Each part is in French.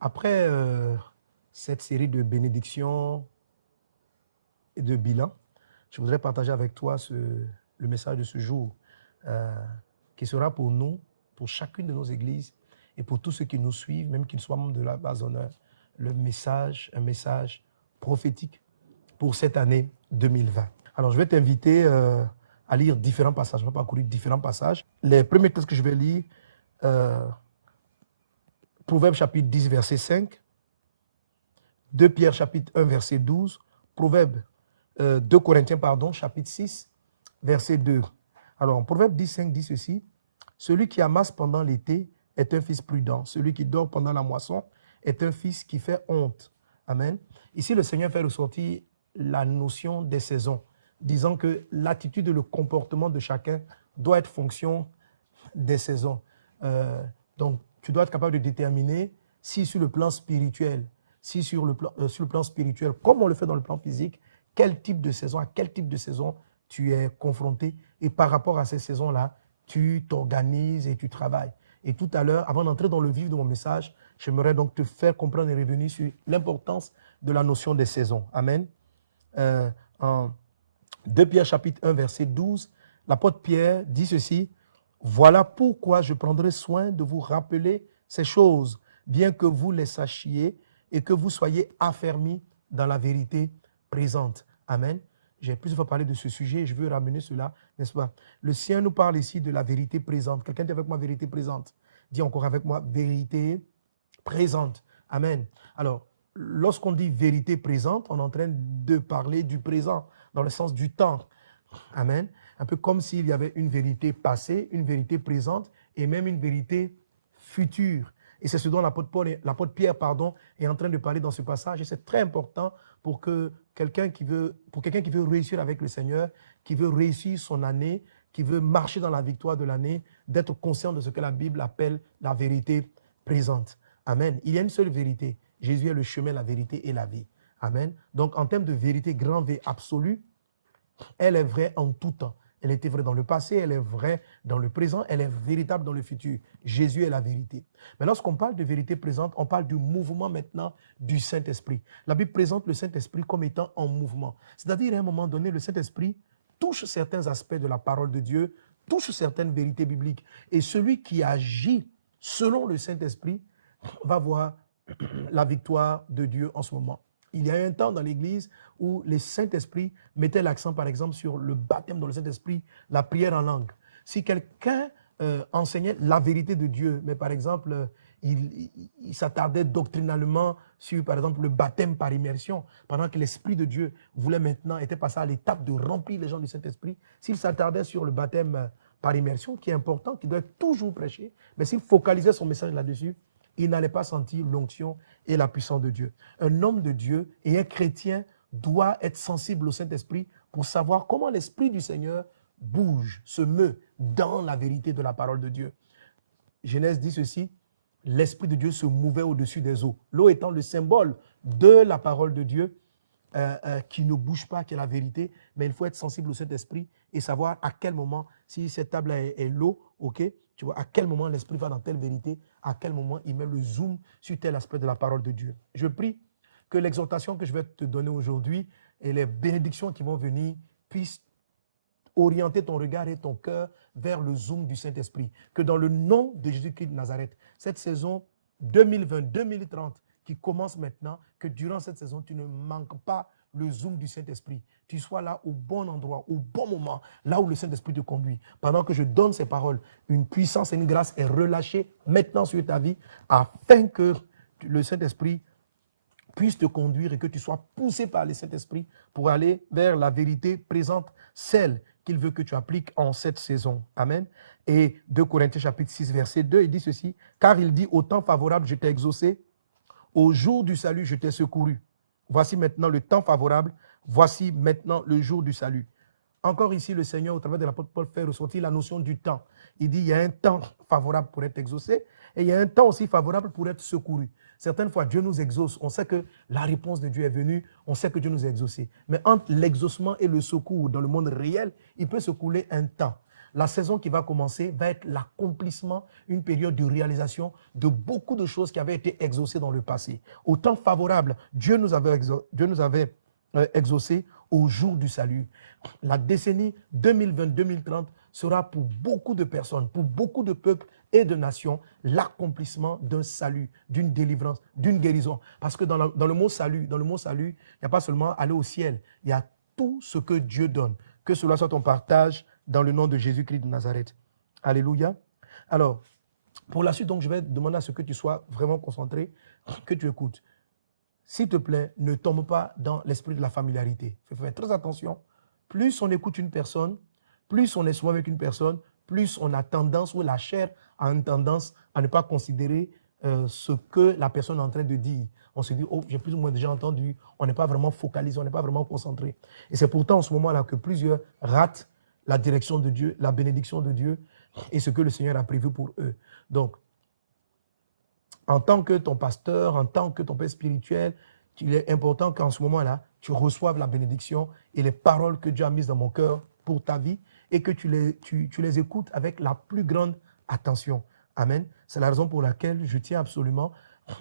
Après cette série de bénédictions et de bilans, je voudrais partager avec toi le message de ce jour qui sera pour nous, pour chacune de nos églises et pour tous ceux qui nous suivent, même qu'ils soient membres de la base d'honneur, un message prophétique pour cette année 2020. Alors, je vais t'inviter à lire différents passages. Je vais parcourir différents passages. Les premiers textes que je vais lire, Proverbes chapitre 10, verset 5, 2 Pierre chapitre 1, verset 12, Proverbes 2 Corinthiens, chapitre 6, verset 2. Alors, Proverbe 10, 5 dit ceci: celui qui amasse pendant l'été est un fils prudent. Celui qui dort pendant la moisson est un fils qui fait honte. Amen. Ici, le Seigneur fait ressortir la notion des saisons, disant que l'attitude et le comportement de chacun doit être fonction des saisons. Donc, tu dois être capable de déterminer si sur le plan spirituel, sur le plan spirituel, comme on le fait dans le plan physique, à quel type de saison tu es confronté, et par rapport à ces saisons-là, tu t'organises et tu travailles. Et tout à l'heure, avant d'entrer dans le vif de mon message, j'aimerais donc te faire comprendre et revenir sur l'importance de la notion des saisons. Amen. En 2 Pierre chapitre 1, verset 12, l'apôtre Pierre dit ceci: voilà pourquoi je prendrai soin de vous rappeler ces choses, bien que vous les sachiez et que vous soyez affermis dans la vérité présente. Amen. J'ai plusieurs fois parlé de ce sujet et je veux ramener cela, n'est-ce pas? Le Seigneur nous parle ici de la vérité présente. Quelqu'un dit avec moi vérité présente. Dis encore avec moi vérité présente. Amen. Alors, lorsqu'on dit vérité présente, on est en train de parler du présent, dans le sens du temps. Amen. Un peu comme s'il y avait une vérité passée, une vérité présente et même une vérité future. Et c'est ce dont l'apôtre Pierre est en train de parler dans ce passage. Et c'est très important pour quelqu'un qui veut réussir avec le Seigneur, qui veut réussir son année, qui veut marcher dans la victoire de l'année, d'être conscient de ce que la Bible appelle la vérité présente. Amen. Il y a une seule vérité. Jésus est le chemin, la vérité et la vie. Amen. Donc, en termes de vérité grand V absolue, elle est vraie en tout temps. Elle était vraie dans le passé, elle est vraie dans le présent, elle est véritable dans le futur. Jésus est la vérité. Mais lorsqu'on parle de vérité présente, on parle du mouvement maintenant du Saint-Esprit. La Bible présente le Saint-Esprit comme étant en mouvement. C'est-à-dire, à un moment donné, le Saint-Esprit touche certains aspects de la parole de Dieu, touche certaines vérités bibliques. Et celui qui agit selon le Saint-Esprit va voir la victoire de Dieu en ce moment. Il y a un temps dans l'Église où les Saint-Esprit mettaient l'accent, par exemple, sur le baptême dans le Saint-Esprit, la prière en langue. Si quelqu'un enseignait la vérité de Dieu, mais par exemple, il s'attardait doctrinalement sur, par exemple, le baptême par immersion, pendant que l'Esprit de Dieu était passé à l'étape de remplir les gens du Saint-Esprit, s'il s'attardait sur le baptême par immersion, qui est important, qui doit être toujours prêché, mais s'il focalisait son message là-dessus, il n'allait pas sentir l'onction et la puissance de Dieu. Un homme de Dieu et un chrétien doit être sensible au Saint-Esprit pour savoir comment l'Esprit du Seigneur bouge, se meut dans la vérité de la parole de Dieu. Genèse dit ceci: l'Esprit de Dieu se mouvait au-dessus des eaux. L'eau étant le symbole de la parole de Dieu qui ne bouge pas, qui est la vérité, mais il faut être sensible au Saint-Esprit et savoir à quel moment, si cette table est l'eau, ok, tu vois, à quel moment l'Esprit va dans telle vérité, à quel moment il met le zoom sur tel aspect de la parole de Dieu. Je prie que l'exhortation que je vais te donner aujourd'hui et les bénédictions qui vont venir puissent orienter ton regard et ton cœur vers le zoom du Saint-Esprit. Que dans le nom de Jésus-Christ de Nazareth, cette saison 2020-2030 qui commence maintenant, que durant cette saison, tu ne manques pas le zoom du Saint-Esprit. Tu sois là au bon endroit, au bon moment, là où le Saint-Esprit te conduit. Pendant que je donne ces paroles, une puissance et une grâce est relâchée maintenant sur ta vie afin que le Saint-Esprit puisse te conduire et que tu sois poussé par le Saint-Esprit pour aller vers la vérité présente, celle qu'il veut que tu appliques en cette saison. Amen. Et 2 Corinthiens chapitre 6, verset 2, il dit ceci: car il dit, au temps favorable, je t'ai exaucé, au jour du salut, je t'ai secouru. Voici maintenant le temps favorable, voici maintenant le jour du salut. Encore ici, le Seigneur, au travers de l'apôtre Paul, fait ressortir la notion du temps. Il dit, il y a un temps favorable pour être exaucé et il y a un temps aussi favorable pour être secouru. Certaines fois, Dieu nous exauce. On sait que la réponse de Dieu est venue. On sait que Dieu nous a exaucés. Mais entre l'exaucement et le secours dans le monde réel, il peut se couler un temps. la saison qui va commencer va être l'accomplissement, une période de réalisation de beaucoup de choses qui avaient été exaucées dans le passé. Au temps favorable, Dieu nous avait exaucés au jour du salut. La décennie 2020-2030 sera pour beaucoup de personnes, pour beaucoup de peuples et de nations, l'accomplissement d'un salut, d'une délivrance, d'une guérison. Parce que dans le mot salut, il n'y a pas seulement aller au ciel, il y a tout ce que Dieu donne. Que cela soit ton partage dans le nom de Jésus-Christ de Nazareth. Alléluia. Alors, pour la suite, donc, je vais demander à ce que tu sois vraiment concentré, que tu écoutes. S'il te plaît, ne tombe pas dans l'esprit de la familiarité. Il faut faire très attention. Plus on écoute une personne, plus on est souvent avec une personne, plus on a tendance, ou la chair a une tendance à ne pas considérer ce que la personne est en train de dire. On se dit, oh, j'ai plus ou moins déjà entendu. On n'est pas vraiment focalisé, on n'est pas vraiment concentré. Et c'est pourtant en ce moment-là que plusieurs ratent la direction de Dieu, la bénédiction de Dieu et ce que le Seigneur a prévu pour eux. Donc, en tant que ton pasteur, en tant que ton père spirituel, il est important qu'en ce moment-là, tu reçoives la bénédiction et les paroles que Dieu a mises dans mon cœur pour ta vie et que tu les écoutes avec la plus grande attention. Amen. C'est la raison pour laquelle je tiens absolument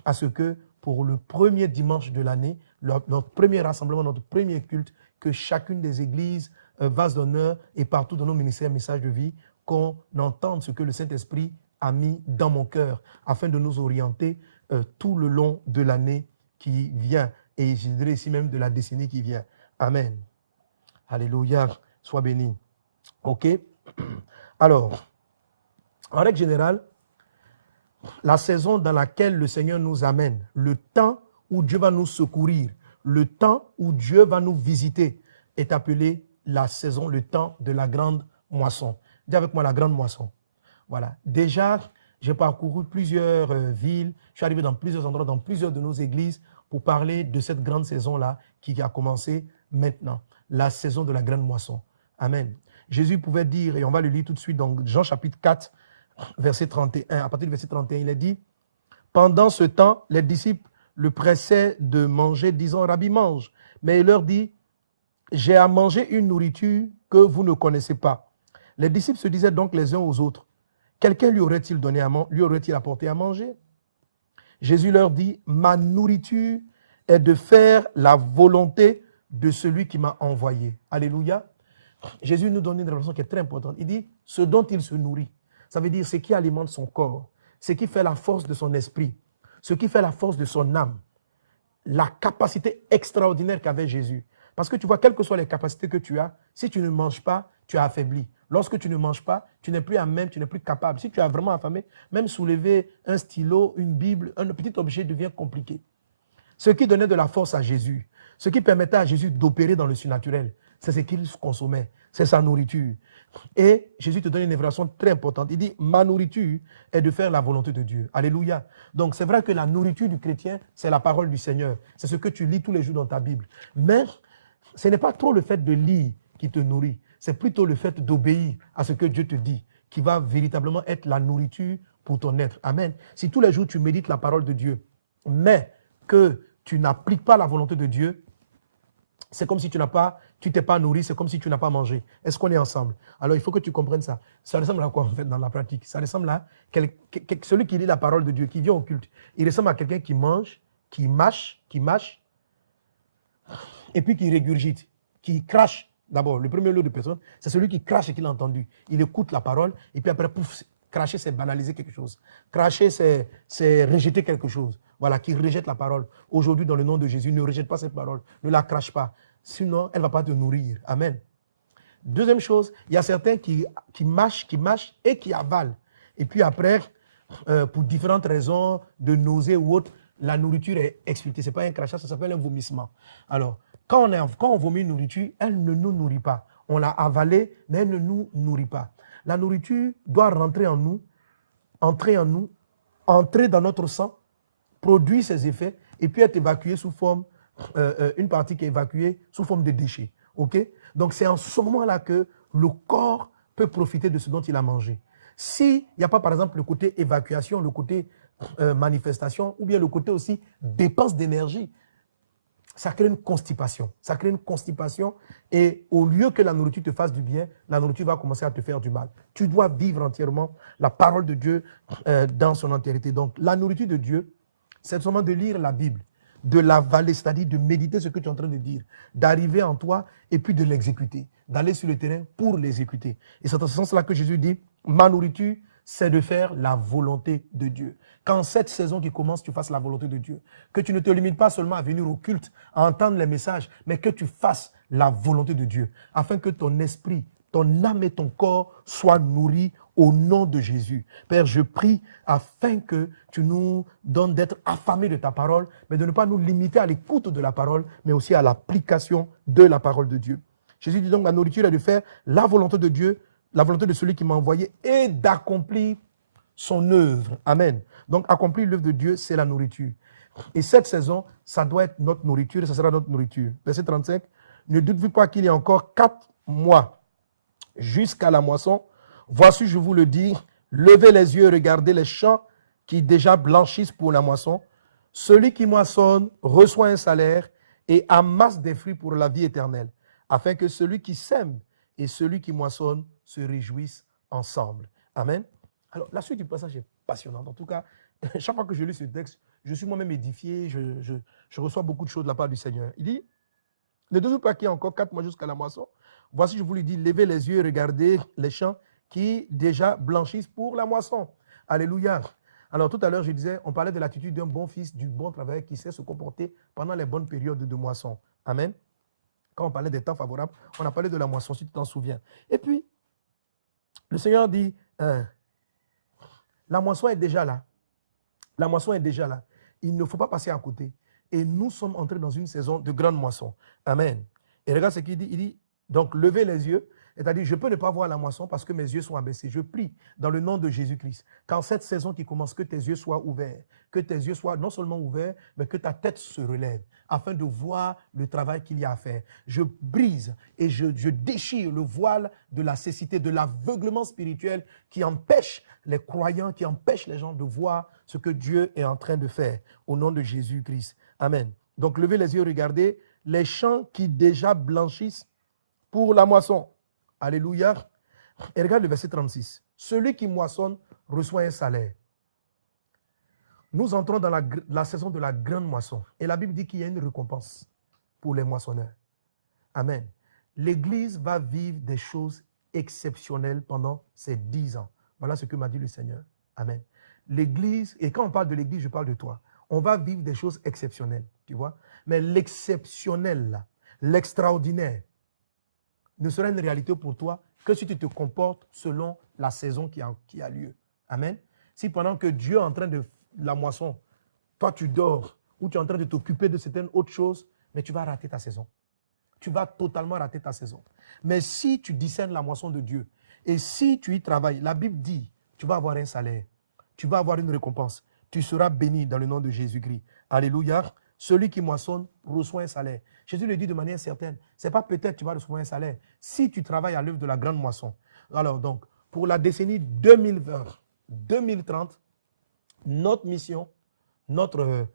à ce que pour le premier dimanche de l'année, notre premier rassemblement, notre premier culte, que chacune des églises, Vase d'honneur et partout dans nos ministères, messages de vie, qu'on entende ce que le Saint-Esprit a mis dans mon cœur afin de nous orienter tout le long de l'année qui vient et je dirais ici même de la décennie qui vient. Amen. Alléluia. Sois béni. OK? Alors, en règle générale, la saison dans laquelle le Seigneur nous amène, le temps où Dieu va nous secourir, le temps où Dieu va nous visiter est appelé la saison, le temps de la grande moisson. Dis avec moi la grande moisson. Voilà. Déjà, j'ai parcouru plusieurs villes, je suis arrivé dans plusieurs endroits, dans plusieurs de nos églises pour parler de cette grande saison-là qui a commencé maintenant, la saison de la grande moisson. Amen. Jésus pouvait dire, et on va le lire tout de suite dans Jean chapitre 4, verset 31, à partir du verset 31, il est dit, « Pendant ce temps, les disciples le pressaient de manger, disant, « Rabbi, mange. » Mais il leur dit, « J'ai à manger une nourriture que vous ne connaissez pas. » Les disciples se disaient donc les uns aux autres, « Quelqu'un lui aurait-il donné lui aurait-il apporté à manger ?» Jésus leur dit, « Ma nourriture est de faire la volonté de celui qui m'a envoyé. » Alléluia. Jésus nous donne une révélation qui est très importante. Il dit, ce dont il se nourrit. Ça veut dire ce qui alimente son corps, ce qui fait la force de son esprit, ce qui fait la force de son âme, la capacité extraordinaire qu'avait Jésus. Parce que tu vois, quelles que soient les capacités que tu as, si tu ne manges pas, tu es affaibli. Lorsque tu ne manges pas, tu n'es plus à même, tu n'es plus capable. Si tu es vraiment affamé, même soulever un stylo, une Bible, un petit objet devient compliqué. Ce qui donnait de la force à Jésus, ce qui permettait à Jésus d'opérer dans le surnaturel, c'est ce qu'il consommait, c'est sa nourriture. Et Jésus te donne une révélation très importante. Il dit, ma nourriture est de faire la volonté de Dieu. Alléluia. Donc c'est vrai que la nourriture du chrétien, c'est la parole du Seigneur. C'est ce que tu lis tous les jours dans ta Bible. Mais ce n'est pas trop le fait de lire qui te nourrit. C'est plutôt le fait d'obéir à ce que Dieu te dit qui va véritablement être la nourriture pour ton être. Amen. Si tous les jours tu médites la parole de Dieu, mais que tu n'appliques pas la volonté de Dieu, c'est comme si tu t'es pas nourri, c'est comme si tu n'as pas mangé. Est-ce qu'on est ensemble? Alors il faut que tu comprennes ça. Ça ressemble à quoi en fait dans la pratique? Ça ressemble à celui qui lit la parole de Dieu, qui vient au culte. Il ressemble à quelqu'un qui mange, qui mâche, et puis qui régurgite, qui crache. D'abord, le premier lot de personnes, c'est celui qui crache et qui l'a entendu. Il écoute la parole, et puis après, pouf, cracher, c'est banaliser quelque chose. Cracher, c'est rejeter quelque chose. Voilà, qui rejette la parole. Aujourd'hui, dans le nom de Jésus, ne rejette pas cette parole. Ne la crache pas. Sinon, elle ne va pas te nourrir. Amen. Deuxième chose, il y a certains qui mâchent et qui avalent. Et puis après, pour différentes raisons, de nausée ou autre, la nourriture est expulsée. Ce n'est pas un crachat, ça s'appelle un vomissement. Alors, quand on vomit une nourriture, elle ne nous nourrit pas. On l'a avalée, mais elle ne nous nourrit pas. La nourriture doit rentrer en nous, entrer dans notre sang, produire ses effets, et puis être évacuée sous forme, une partie qui est évacuée sous forme de déchets. Okay? Donc c'est en ce moment-là que le corps peut profiter de ce dont il a mangé. S'il n'y a pas par exemple le côté évacuation, le côté manifestation, ou bien le côté aussi dépense d'énergie, ça crée une constipation. Ça crée une constipation et au lieu que la nourriture te fasse du bien, la nourriture va commencer à te faire du mal. Tu dois vivre entièrement la parole de Dieu dans son entièreté. Donc, la nourriture de Dieu, c'est seulement de lire la Bible, de l'avaler, c'est-à-dire de méditer ce que tu es en train de dire, d'arriver en toi et puis de l'exécuter, d'aller sur le terrain pour l'exécuter. Et c'est dans ce sens-là que Jésus dit, ma nourriture, c'est de faire la volonté de Dieu. Quand cette saison qui commence, tu fasses la volonté de Dieu. Que tu ne te limites pas seulement à venir au culte, à entendre les messages, mais que tu fasses la volonté de Dieu, afin que ton esprit, ton âme et ton corps soient nourris au nom de Jésus. Père, je prie afin que tu nous donnes d'être affamés de ta parole, mais de ne pas nous limiter à l'écoute de la parole, mais aussi à l'application de la parole de Dieu. Jésus dit donc, la nourriture est de faire la volonté de Dieu, la volonté de celui qui m'a envoyé et d'accomplir son œuvre. Amen. Donc, accomplir l'œuvre de Dieu, c'est la nourriture. Et cette saison, ça doit être notre nourriture et ça sera notre nourriture. Verset 35. Ne doutez pas qu'il y a encore 4 mois jusqu'à la moisson. Voici, je vous le dis, levez les yeux et regardez les champs qui déjà blanchissent pour la moisson. Celui qui moissonne reçoit un salaire et amasse des fruits pour la vie éternelle, afin que celui qui sème et celui qui moissonne se réjouissent ensemble. Amen. Alors, la suite du passage est passionnante. En tout cas, chaque fois que je lis ce texte, je suis moi-même édifié, je reçois beaucoup de choses de la part du Seigneur. Il dit, ne doutez pas qu'il y a encore 4 mois jusqu'à la moisson. Voici, je vous le dis, levez les yeux et regardez les champs qui déjà blanchissent pour la moisson. Alléluia. Alors, tout à l'heure, je disais, on parlait de l'attitude d'un bon fils, du bon travailleur qui sait se comporter pendant les bonnes périodes de moisson. Amen. Quand on parlait des temps favorables, on a parlé de la moisson, si tu t'en souviens. Et puis, le Seigneur dit, la moisson est déjà là. La moisson est déjà là. Il ne faut pas passer à côté. Et nous sommes entrés dans une saison de grande moisson. Amen. Et regarde ce qu'il dit. Il dit, donc, levez les yeux. C'est-à-dire, je peux ne pas voir la moisson parce que mes yeux sont abaissés. Je prie dans le nom de Jésus-Christ. Quand cette saison qui commence, que tes yeux soient ouverts. Que tes yeux soient non seulement ouverts, mais que ta tête se relève afin de voir le travail qu'il y a à faire. Je brise et je déchire le voile de la cécité, de l'aveuglement spirituel qui empêche les croyants, qui empêche les gens de voir ce que Dieu est en train de faire au nom de Jésus-Christ. Amen. Donc, levez les yeux, regardez les champs qui déjà blanchissent pour la moisson. Alléluia. Et regarde le verset 36. Celui qui moissonne reçoit un salaire. Nous entrons dans la saison de la grande moisson. Et la Bible dit qu'il y a une récompense pour les moissonneurs. Amen. L'Église va vivre des choses exceptionnelles pendant ces 10 ans. Voilà ce que m'a dit le Seigneur. Amen. L'Église, et quand on parle de l'Église, je parle de toi. On va vivre des choses exceptionnelles, tu vois. Mais l'exceptionnel, là, l'extraordinaire, ne sera une réalité pour toi que si tu te comportes selon la saison qui a lieu. Amen. Si pendant que Dieu est en train de la moisson, toi tu dors ou tu es en train de t'occuper de certaines autres choses, mais tu vas rater ta saison. Tu vas totalement rater ta saison. Mais si tu discernes la moisson de Dieu et si tu y travailles, la Bible dit, tu vas avoir un salaire, tu vas avoir une récompense, tu seras béni dans le nom de Jésus-Christ. Alléluia. Celui qui moissonne reçoit un salaire. Jésus le dit de manière certaine. Ce n'est pas peut-être que tu vas recevoir un salaire. Si tu travailles à l'œuvre de la grande moisson. Alors donc, pour la décennie 2020-2030, notre mission, notre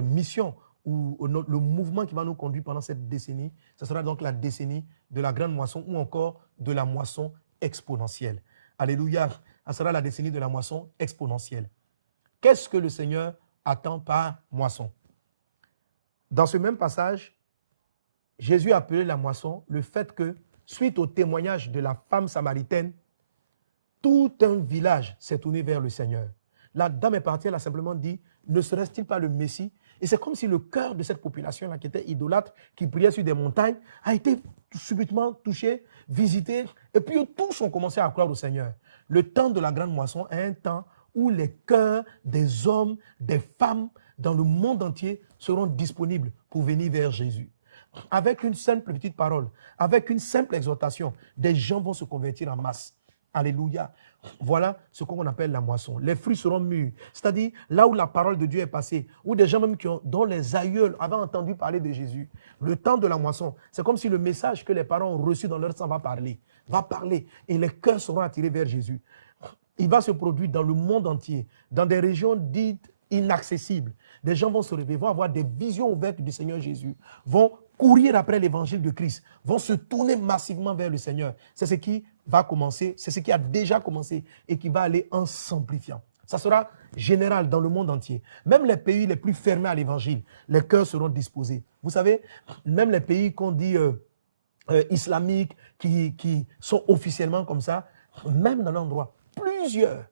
mission ou le mouvement qui va nous conduire pendant cette décennie, ce sera donc la décennie de la grande moisson ou encore de la moisson exponentielle. Alléluia. Ce sera la décennie de la moisson exponentielle. Qu'est-ce que le Seigneur attend par moisson? Dans ce même passage, Jésus a appelé la moisson le fait que, suite au témoignage de la femme samaritaine, tout un village s'est tourné vers le Seigneur. La dame est partie, elle a simplement dit, ne serait-il pas le Messie? Et c'est comme si le cœur de cette population-là, qui était idolâtre, qui priait sur des montagnes, a été subitement touché, visité, et puis tous ont commencé à croire au Seigneur. Le temps de la grande moisson est un temps où les cœurs des hommes, des femmes, dans le monde entier seront disponibles pour venir vers Jésus. Avec une simple petite parole, avec une simple exhortation, des gens vont se convertir en masse. Alléluia. Voilà ce qu'on appelle la moisson. Les fruits seront mûrs. C'est-à-dire là où la parole de Dieu est passée, où des gens même dont les aïeuls avaient entendu parler de Jésus. Le temps de la moisson, c'est comme si le message que les parents ont reçu dans leur sang va parler. Et les cœurs seront attirés vers Jésus. Il va se produire dans le monde entier, dans des régions dites inaccessibles, Des gens vont se réveiller, vont avoir des visions ouvertes du Seigneur Jésus, vont courir après l'évangile de Christ, vont se tourner massivement vers le Seigneur. C'est ce qui va commencer, c'est ce qui a déjà commencé et qui va aller en s'amplifiant. Ça sera général dans le monde entier. Même les pays les plus fermés à l'évangile, les cœurs seront disposés. Vous savez, même les pays qu'on dit islamiques, qui sont officiellement comme ça, même dans l'endroit, plusieurs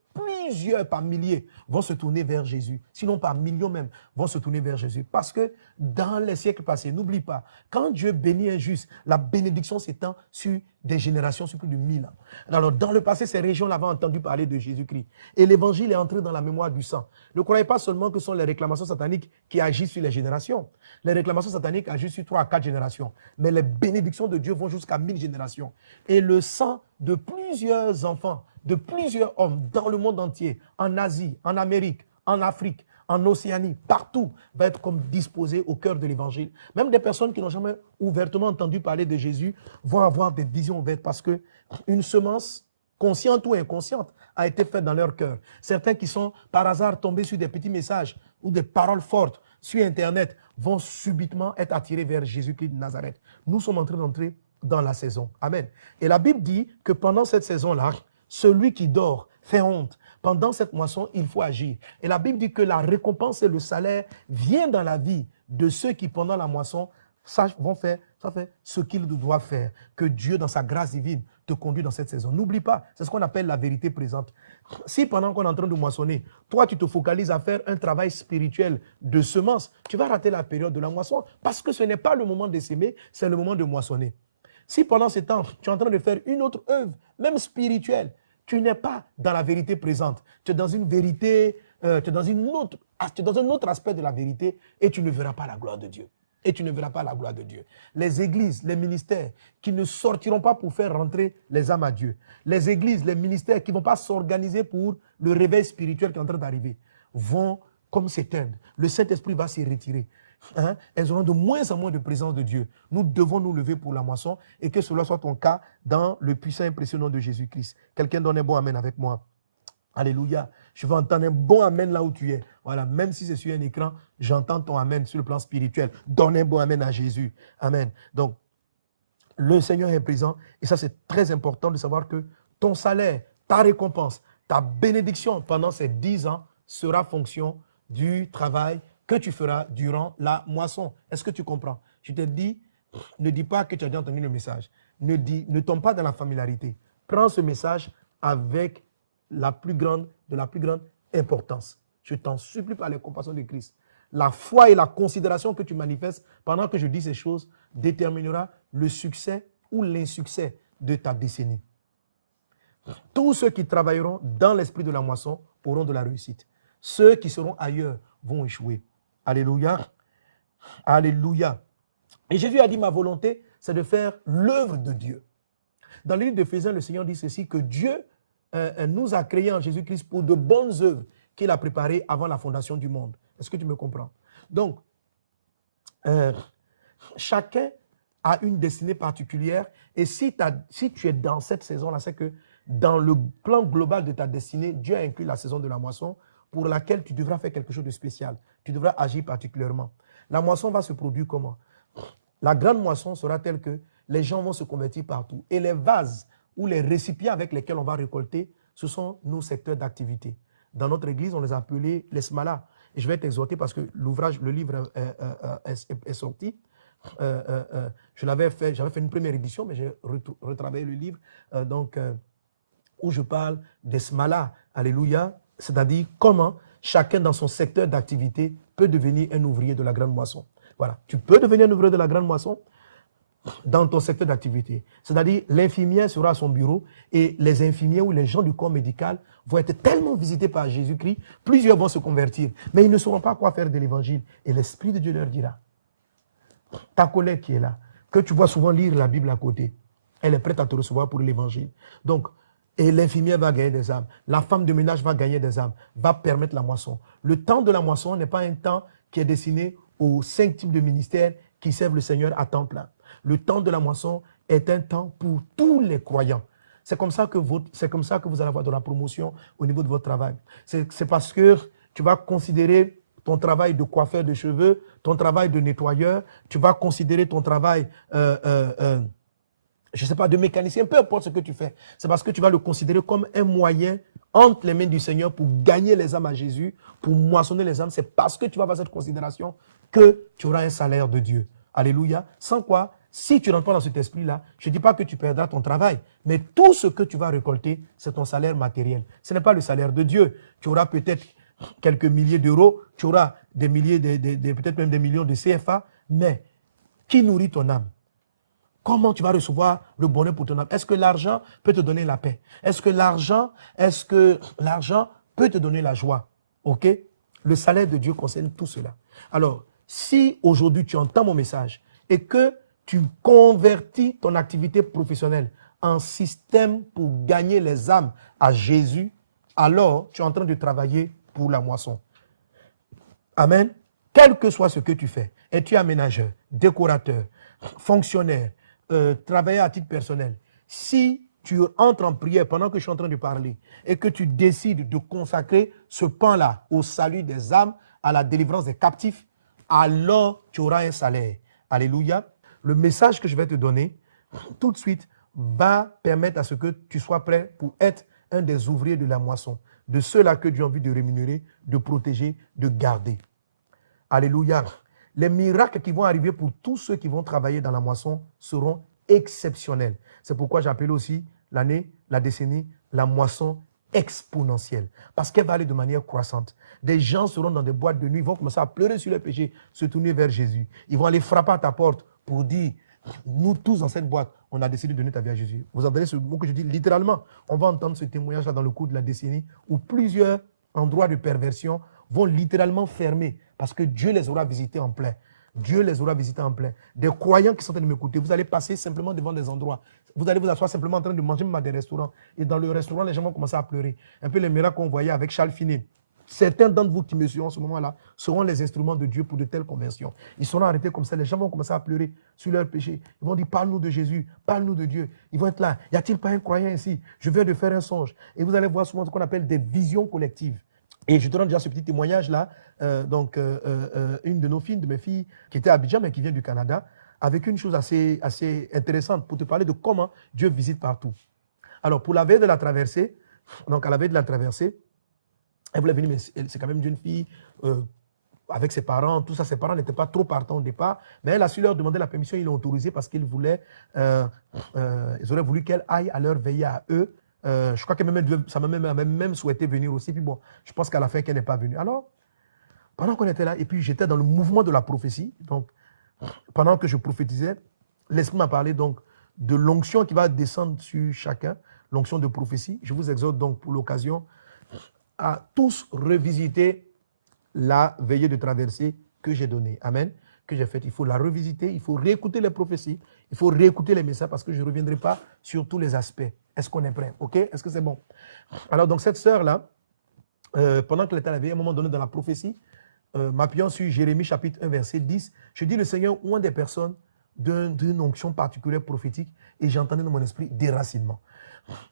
par milliers vont se tourner vers Jésus, sinon par millions même vont se tourner vers Jésus. Parce que dans les siècles passés, n'oublie pas, quand Dieu bénit un juste, la bénédiction s'étend sur des générations, sur plus de 1000 ans. Alors dans le passé, ces régions-là avaient entendu parler de Jésus-Christ. Et l'évangile est entré dans la mémoire du sang. Ne croyez pas seulement que ce sont les réclamations sataniques qui agissent sur les générations. Les réclamations sataniques agissent sur 3 à 4 générations. Mais les bénédictions de Dieu vont jusqu'à 1000 générations. Et le sang de plusieurs enfants, de plusieurs hommes dans le monde entier, en Asie, en Amérique, en Afrique, en Océanie, partout, va être comme disposé au cœur de l'évangile. Même des personnes qui n'ont jamais ouvertement entendu parler de Jésus vont avoir des visions ouvertes parce qu'une semence, consciente ou inconsciente, a été faite dans leur cœur. Certains qui sont par hasard tombés sur des petits messages ou des paroles fortes sur Internet vont subitement être attirés vers Jésus-Christ de Nazareth. Nous sommes en train d'entrer dans la saison. Amen. Et la Bible dit que pendant cette saison-là, celui qui dort fait honte. Pendant cette moisson, il faut agir. Et la Bible dit que la récompense et le salaire viennent dans la vie de ceux qui, pendant la moisson, vont faire ce qu'ils doivent faire. Que Dieu, dans sa grâce divine, te conduit dans cette saison. N'oublie pas, c'est ce qu'on appelle la vérité présente. Si pendant qu'on est en train de moissonner, toi, tu te focalises à faire un travail spirituel de semence, tu vas rater la période de la moisson parce que ce n'est pas le moment de s'aimer, c'est le moment de moissonner. Si pendant ce temps, tu es en train de faire une autre œuvre, même spirituelle, tu n'es pas dans la vérité présente. Tu es dans une vérité, tu es dans un autre aspect de la vérité et tu ne verras pas la gloire de Dieu. Et tu ne verras pas la gloire de Dieu. Les églises, les ministères qui ne sortiront pas pour faire rentrer les âmes à Dieu. Les églises, les ministères qui ne vont pas s'organiser pour le réveil spirituel qui est en train d'arriver vont comme s'éteindre. Le Saint-Esprit va s'y retirer. Elles auront de moins en moins de présence de Dieu. Nous devons nous lever pour la moisson et que cela soit ton cas dans le puissant et précieux nom de Jésus-Christ. Quelqu'un donne un bon amen avec moi. Alléluia. Je veux entendre un bon amen là où tu es. Voilà, même si c'est sur un écran, j'entends ton amen sur le plan spirituel. Donne un bon amen à Jésus. Amen. Donc, le Seigneur est présent et ça c'est très important de savoir que ton salaire, ta récompense, ta bénédiction pendant ces 10 ans sera fonction du travail que tu feras durant la moisson. Est-ce que tu comprends? Je te dis, ne dis pas que tu as déjà entendu le message. Ne tombe pas dans la familiarité. Prends ce message avec de la plus grande importance. Je t'en supplie par les compassions de Christ. La foi et la considération que tu manifestes pendant que je dis ces choses déterminera le succès ou l'insuccès de ta décennie. Tous ceux qui travailleront dans l'esprit de la moisson auront de la réussite. Ceux qui seront ailleurs vont échouer. Alléluia. Alléluia. Et Jésus a dit, ma volonté, c'est de faire l'œuvre de Dieu. Dans le livre d'Éphésiens, le Seigneur dit ceci, que Dieu nous a créés en Jésus-Christ pour de bonnes œuvres qu'il a préparées avant la fondation du monde. Est-ce que tu me comprends? Donc, chacun a une destinée particulière et si tu es dans cette saison-là, c'est que dans le plan global de ta destinée, Dieu a inclus la saison de la moisson pour laquelle tu devras faire quelque chose de spécial. Tu devras agir particulièrement. La moisson va se produire comment? La grande moisson sera telle que les gens vont se convertir partout. Et les vases ou les récipients avec lesquels on va récolter, ce sont nos secteurs d'activité. Dans notre église, on les appelait les smalas. Et je vais t'exhorter parce que le livre est sorti. J'avais fait une première édition, mais j'ai retravaillé le livre où je parle des smalas. Alléluia. C'est-à-dire comment chacun dans son secteur d'activité peut devenir un ouvrier de la grande moisson. Voilà. Tu peux devenir un ouvrier de la grande moisson dans ton secteur d'activité. C'est-à-dire, l'infirmière sera à son bureau et les infirmiers ou les gens du corps médical vont être tellement visités par Jésus-Christ, plusieurs vont se convertir, mais ils ne sauront pas quoi faire de l'évangile. Et l'Esprit de Dieu leur dira, ta collègue qui est là, que tu vois souvent lire la Bible à côté, elle est prête à te recevoir pour l'évangile. Donc, et l'infirmière va gagner des âmes, la femme de ménage va gagner des âmes, va permettre la moisson. Le temps de la moisson n'est pas un temps qui est destiné aux 5 types de ministères qui servent le Seigneur à temps plein. Le temps de la moisson est un temps pour tous les croyants. C'est comme ça que vous allez avoir de la promotion au niveau de votre travail. C'est parce que tu vas considérer ton travail de coiffeur de cheveux, ton travail de nettoyeur, tu vas considérer ton travail, je ne sais pas, de mécanicien, peu importe ce que tu fais. C'est parce que tu vas le considérer comme un moyen entre les mains du Seigneur pour gagner les âmes à Jésus, pour moissonner les âmes. C'est parce que tu vas avoir cette considération que tu auras un salaire de Dieu. Alléluia. Sans quoi, si tu ne rentres pas dans cet esprit-là, je ne dis pas que tu perdras ton travail, mais tout ce que tu vas récolter, c'est ton salaire matériel. Ce n'est pas le salaire de Dieu. Tu auras peut-être quelques milliers d'euros, tu auras des milliers, peut-être même des millions de CFA, mais qui nourrit ton âme? Comment tu vas recevoir le bonheur pour ton âme? Est-ce que l'argent peut te donner la paix? Est-ce que l'argent peut te donner la joie? Ok? Le salaire de Dieu concerne tout cela. Alors, si aujourd'hui tu entends mon message et que tu convertis ton activité professionnelle en système pour gagner les âmes à Jésus, alors tu es en train de travailler pour la moisson. Amen. Quel que soit ce que tu fais, es-tu aménageur, décorateur, fonctionnaire, travailleur à titre personnel, si tu entres en prière pendant que je suis en train de parler et que tu décides de consacrer ce pan-là au salut des âmes, à la délivrance des captifs, alors tu auras un salaire. Alléluia. Le message que je vais te donner tout de suite va permettre à ce que tu sois prêt pour être un des ouvriers de la moisson, de ceux-là que Dieu a envie de rémunérer, de protéger, de garder. Alléluia. Les miracles qui vont arriver pour tous ceux qui vont travailler dans la moisson seront exceptionnels. C'est pourquoi j'appelle aussi l'année, la décennie, la moisson exponentielle. Parce qu'elle va aller de manière croissante. Des gens seront dans des boîtes de nuit, ils vont commencer à pleurer sur leurs péchés, se tourner vers Jésus. Ils vont aller frapper à ta porte pour dire, nous tous dans cette boîte, on a décidé de donner ta vie à Jésus. Vous entendez ce mot que je dis littéralement. On va entendre ce témoignage-là dans le cours de la décennie où plusieurs endroits de perversion vont littéralement fermer parce que Dieu les aura visités en plein. Dieu les aura visités en plein. Des croyants qui sont en train de m'écouter, vous allez passer simplement devant des endroits. Vous allez vous asseoir simplement en train de manger même à des restaurants. Et dans le restaurant, les gens vont commencer à pleurer. Un peu les miracles qu'on voyait avec Charles Finet. Certains d'entre vous qui me suivent en ce moment-là seront les instruments de Dieu pour de telles conversions. Ils seront arrêtés comme ça. Les gens vont commencer à pleurer sur leurs péchés. Ils vont dire, parle-nous de Jésus, parle-nous de Dieu. Ils vont être là. Y a-t-il pas un croyant ici? Je viens de faire un songe. Et vous allez voir souvent ce qu'on appelle des visions collectives. Et je te donne déjà ce petit témoignage-là. Une de nos filles, de mes filles, qui était à Abidjan, mais qui vient du Canada, avec une chose assez intéressante pour te parler de comment Dieu visite partout. Alors, pour la veille de la traversée, donc à la veille de la traversée, elle voulait venir, mais c'est quand même une jeune fille avec ses parents, tout ça. Ses parents n'étaient pas trop partants au départ, mais elle a su leur demander la permission, ils l'ont autorisé parce qu'ils voulaient, ils auraient voulu qu'elle aille à leur veiller à eux. Je crois que sa maman avait même souhaité venir aussi. Puis bon, je pense qu'à la fin, qu'elle n'est pas venue. Alors, pendant qu'on était là, et puis j'étais dans le mouvement de la prophétie, donc pendant que je prophétisais, l'Esprit m'a parlé donc de l'onction qui va descendre sur chacun, l'onction de prophétie. Je vous exhorte donc pour l'occasion à tous revisiter la veillée de traversée que j'ai donnée. Amen. Que j'ai faite. Il faut la revisiter, il faut réécouter les prophéties, il faut réécouter les messages parce que je ne reviendrai pas sur tous les aspects. Est-ce qu'on est prêt? OK? Est-ce que c'est bon? Alors, donc, cette sœur-là, pendant qu'elle était à la veillée, à un moment donné dans la prophétie, m'appuyant sur Jérémie chapitre 1, verset 10, je dis le Seigneur ou des personnes d'une onction particulière prophétique et j'entendais dans mon esprit déracinement.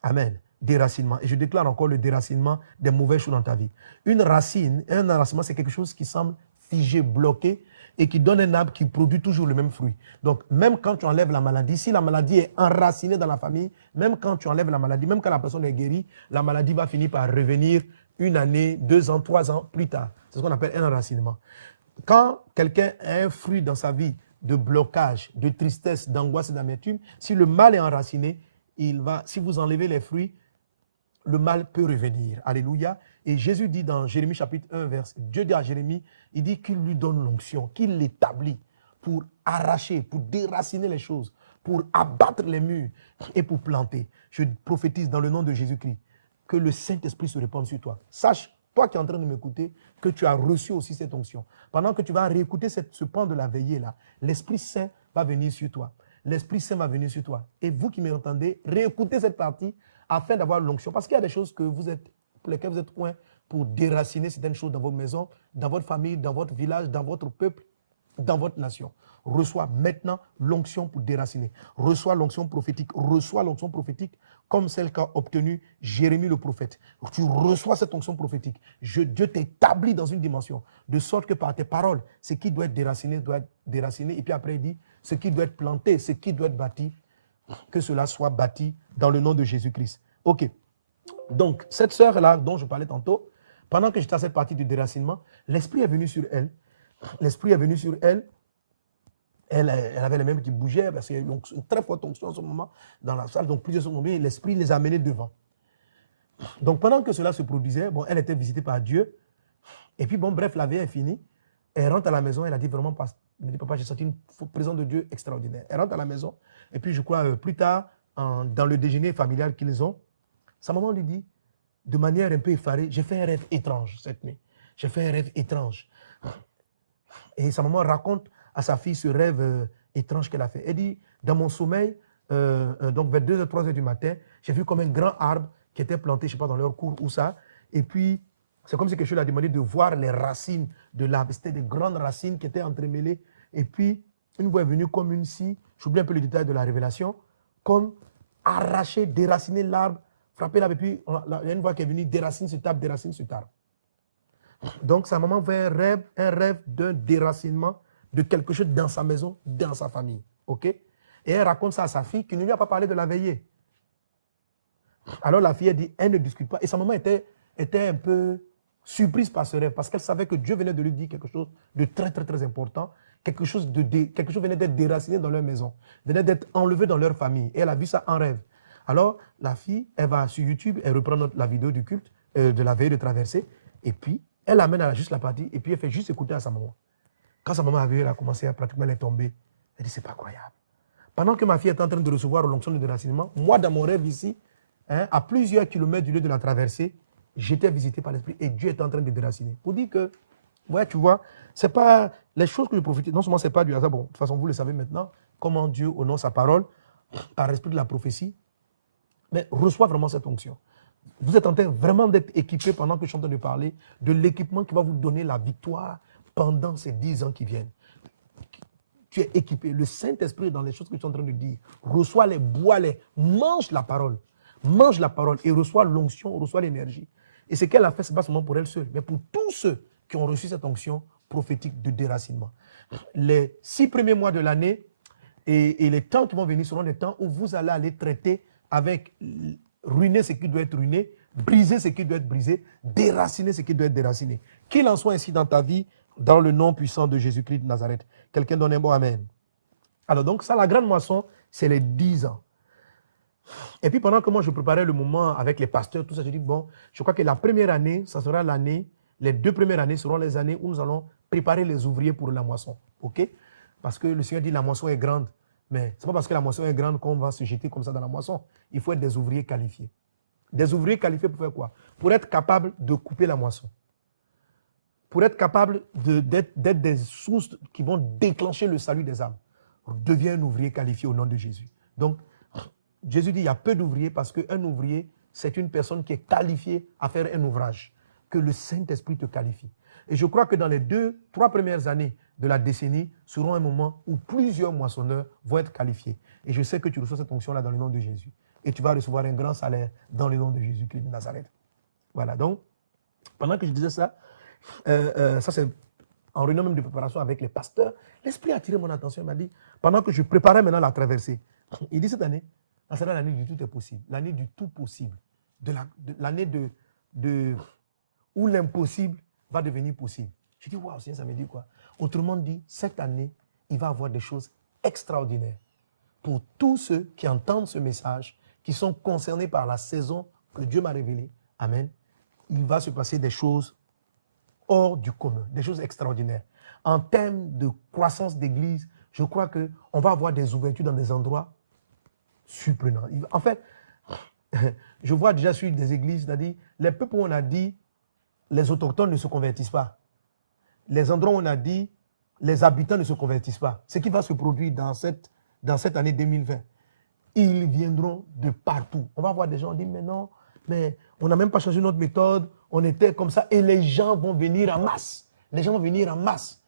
Amen. Déracinement. Et je déclare encore le déracinement des mauvaises choses dans ta vie. Un enracinement, c'est quelque chose qui semble figé, bloqué et qui donne un arbre qui produit toujours le même fruit. Donc, même quand tu enlèves la maladie, si la maladie est enracinée dans la famille, même quand tu enlèves la maladie, même quand la personne est guérie, la maladie va finir par revenir 1 année, 2 ans, 3 ans plus tard. C'est ce qu'on appelle un enracinement. Quand quelqu'un a un fruit dans sa vie de blocage, de tristesse, d'angoisse et d'amertume, si le mal est enraciné, si vous enlevez les fruits, le mal peut revenir. Alléluia. Et Jésus dit dans Jérémie chapitre 1, Dieu dit à Jérémie, il dit qu'il lui donne l'onction, qu'il l'établit pour arracher, pour déraciner les choses, pour abattre les murs et pour planter. Je prophétise dans le nom de Jésus-Christ que le Saint-Esprit se répande sur toi. Sache, toi qui es en train de m'écouter, que tu as reçu aussi cette onction. Pendant que tu vas réécouter ce pan de la veillée-là, l'Esprit Saint va venir sur toi. L'Esprit Saint va venir sur toi. Et vous qui m'entendez, réécoutez cette partie afin d'avoir l'onction. Parce qu'il y a des choses pour lesquelles vous êtes loin pour déraciner certaines choses dans votre maison, dans votre famille, dans votre village, dans votre peuple. dans votre nation. Reçois maintenant l'onction pour déraciner. Reçois l'onction prophétique. Reçois l'onction prophétique comme celle qu'a obtenue Jérémie le prophète. Tu reçois cette onction prophétique. Dieu t'établit dans une dimension, de sorte que par tes paroles, ce qui doit être déraciné doit être déraciné. Et puis après, il dit, ce qui doit être planté, ce qui doit être bâti, que cela soit bâti dans le nom de Jésus-Christ. Ok. Donc, cette sœur-là dont je parlais tantôt, pendant que j'étais à cette partie du déracinement, l'Esprit est venu sur elle. L'Esprit est venu sur elle. Elle avait les mêmes qui bougeaient, parce qu'il y a une très forte onction en ce moment dans la salle. Donc, plusieurs sont tombés et l'Esprit les a amenés devant. Donc, pendant que cela se produisait, bon, elle était visitée par Dieu. Et puis, bon, bref, la veille est finie. Elle rentre à la maison. Elle a dit vraiment, elle me dit, papa, j'ai senti une présence de Dieu extraordinaire. Elle rentre à la maison. Et puis, je crois, plus tard, dans le déjeuner familial qu'ils ont, sa maman lui dit, de manière un peu effarée, j'ai fait un rêve étrange cette nuit. J'ai fait un rêve étrange. Et sa maman raconte à sa fille ce rêve étrange qu'elle a fait. Elle dit, dans mon sommeil, donc vers 2h, 3h du matin, j'ai vu comme un grand arbre qui était planté, je ne sais pas, dans leur cour ou ça. Et puis, c'est comme si quelque chose a demandé de voir les racines de l'arbre. C'était des grandes racines qui étaient entremêlées. Et puis, une voix est venue comme une scie, j'oublie un peu le détail de la révélation, comme arracher, déraciner l'arbre, frapper l'arbre. Et puis, il y a une voix qui est venue, déracine cet arbre, déracine cet arbre. Donc, sa maman fait un rêve d'un déracinement de quelque chose dans sa maison, dans sa famille. OK? Et elle raconte ça à sa fille qui ne lui a pas parlé de la veillée. Alors, la fille a dit, elle ne discute pas. Et sa maman était un peu surprise par ce rêve parce qu'elle savait que Dieu venait de lui dire quelque chose de très, très, très important. Quelque chose venait d'être déraciné dans leur maison, venait d'être enlevé dans leur famille. Et elle a vu ça en rêve. Alors, la fille, elle va sur YouTube, elle reprend la vidéo du culte, de la veille de traversée, et puis, elle amène à juste la partie, et puis elle fait juste écouter à sa maman. Quand sa maman a vu, elle a commencé à pratiquement elle est tombée. Elle dit, c'est pas croyable. Pendant que ma fille est en train de recevoir l'onction de déracinement, moi, dans mon rêve ici, à plusieurs kilomètres du lieu de la traversée, j'étais visité par l'Esprit et Dieu est en train de déraciner. Pour dire que, ouais, tu vois, c'est pas les choses que je profite. Non seulement c'est pas du hasard, bon, de toute façon, vous le savez maintenant, comment Dieu honore sa parole, par l'esprit de la prophétie, mais reçoit vraiment cette onction. Vous êtes en train vraiment d'être équipé pendant que je suis en train de parler de l'équipement qui va vous donner la victoire pendant ces 10 ans qui viennent. Tu es équipé. Le Saint-Esprit, dans les choses que je suis en train de dire, reçoit les, bois-les, mange la parole et reçoit l'onction, reçoit l'énergie. Et ce qu'elle a fait, ce n'est pas seulement pour elle seule, mais pour tous ceux qui ont reçu cette onction prophétique de déracinement. Les 6 premiers mois de l'année et les temps qui vont venir seront des temps où vous allez aller traiter avec ruiner ce qui doit être ruiné, briser ce qui doit être brisé, déraciner ce qui doit être déraciné. Qu'il en soit ainsi dans ta vie, dans le nom puissant de Jésus-Christ de Nazareth. Quelqu'un donne un bon amen. Alors donc ça, la grande moisson, c'est les 10 ans. Et puis pendant que moi je préparais le moment avec les pasteurs, tout ça, je dis bon, je crois que la première année, ça sera l'année, les 2 premières années seront les années où nous allons préparer les ouvriers pour la moisson. OK? Parce que le Seigneur dit la moisson est grande. Mais ce n'est pas parce que la moisson est grande qu'on va se jeter comme ça dans la moisson. Il faut être des ouvriers qualifiés. Des ouvriers qualifiés pour faire quoi? Pour être capable de couper la moisson. Pour être capable d'être des sources qui vont déclencher le salut des âmes. Deviens un ouvrier qualifié au nom de Jésus. Donc, Jésus dit il y a peu d'ouvriers parce qu'un ouvrier, c'est une personne qui est qualifiée à faire un ouvrage. Que le Saint-Esprit te qualifie. Et je crois que dans les 2-3 premières années de la décennie seront un moment où plusieurs moissonneurs vont être qualifiés. Et je sais que tu reçois cette onction-là dans le nom de Jésus. Et tu vas recevoir un grand salaire dans le nom de Jésus-Christ de Nazareth. Voilà, donc, pendant que je disais ça, ça c'est en réunion même de préparation avec les pasteurs, l'Esprit a attiré mon attention, il m'a dit, pendant que je préparais maintenant la traversée, il dit cette année, ça sera l'année du tout est possible, l'année du tout possible, l'année où l'impossible va devenir possible. Je dis, waouh, ça me dit quoi? Autrement dit, cette année, il va y avoir des choses extraordinaires pour tous ceux qui entendent ce message, qui sont concernés par la saison que Dieu m'a révélée. Amen. Il va se passer des choses hors du commun, des choses extraordinaires. En termes de croissance d'église, je crois qu'on va avoir des ouvertures dans des endroits surprenants. En fait, je vois déjà sur des églises, c'est-à-dire les peuples où on a dit les autochtones ne se convertissent pas. Les endroits où on a dit les habitants ne se convertissent pas. Ce qui va se produire dans cette année 2020, ils viendront de partout. On va voir des gens dire, mais non, mais on n'a même pas changé notre méthode, on était comme ça, et les gens vont venir en masse. Les gens vont venir en masse.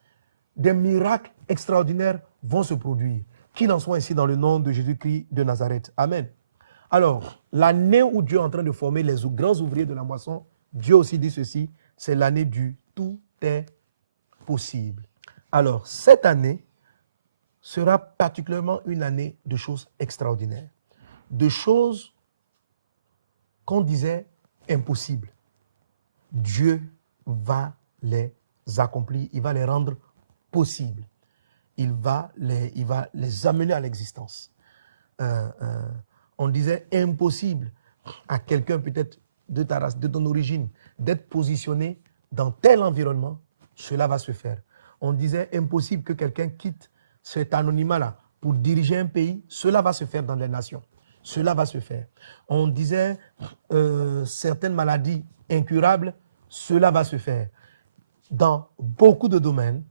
des miracles extraordinaires vont se produire. Qu'il en soit ainsi dans le nom de Jésus-Christ de Nazareth. Amen. Alors, l'année où Dieu est en train de former les grands ouvriers de la moisson, Dieu aussi dit ceci, c'est l'année du tout est possible. Alors, cette année sera particulièrement une année de choses extraordinaires, de choses qu'on disait impossibles. Dieu va les accomplir, il va les rendre possibles. Il va les amener à l'existence. On disait impossible à quelqu'un peut-être de ta race, de ton origine, d'être positionné dans tel environnement, cela va se faire. On disait impossible que quelqu'un quitte cet anonymat-là pour diriger un pays, cela va se faire dans les nations. Cela va se faire. On disait certaines maladies incurables, cela va se faire. Dans beaucoup de domaines,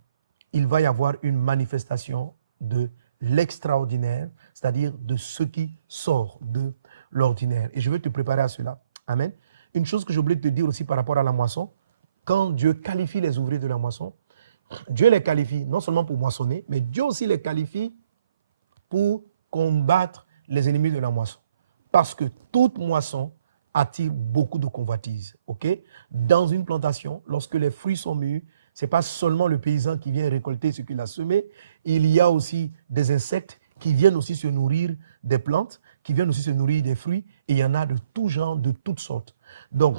il va y avoir une manifestation de l'extraordinaire, c'est-à-dire de ce qui sort de l'ordinaire. Et je veux te préparer à cela. Amen. Une chose que j'ai oublié de te dire aussi par rapport à la moisson, quand Dieu qualifie les ouvriers de la moisson, Dieu les qualifie non seulement pour moissonner, mais Dieu aussi les qualifie pour combattre les ennemis de la moisson. Parce que toute moisson attire beaucoup de convoitises. Okay? Dans une plantation, lorsque les fruits sont mûrs, ce n'est pas seulement le paysan qui vient récolter ce qu'il a semé, il y a aussi des insectes qui viennent aussi se nourrir des plantes, qui viennent aussi se nourrir des fruits, et il y en a de tout genre, de toutes sortes. Donc,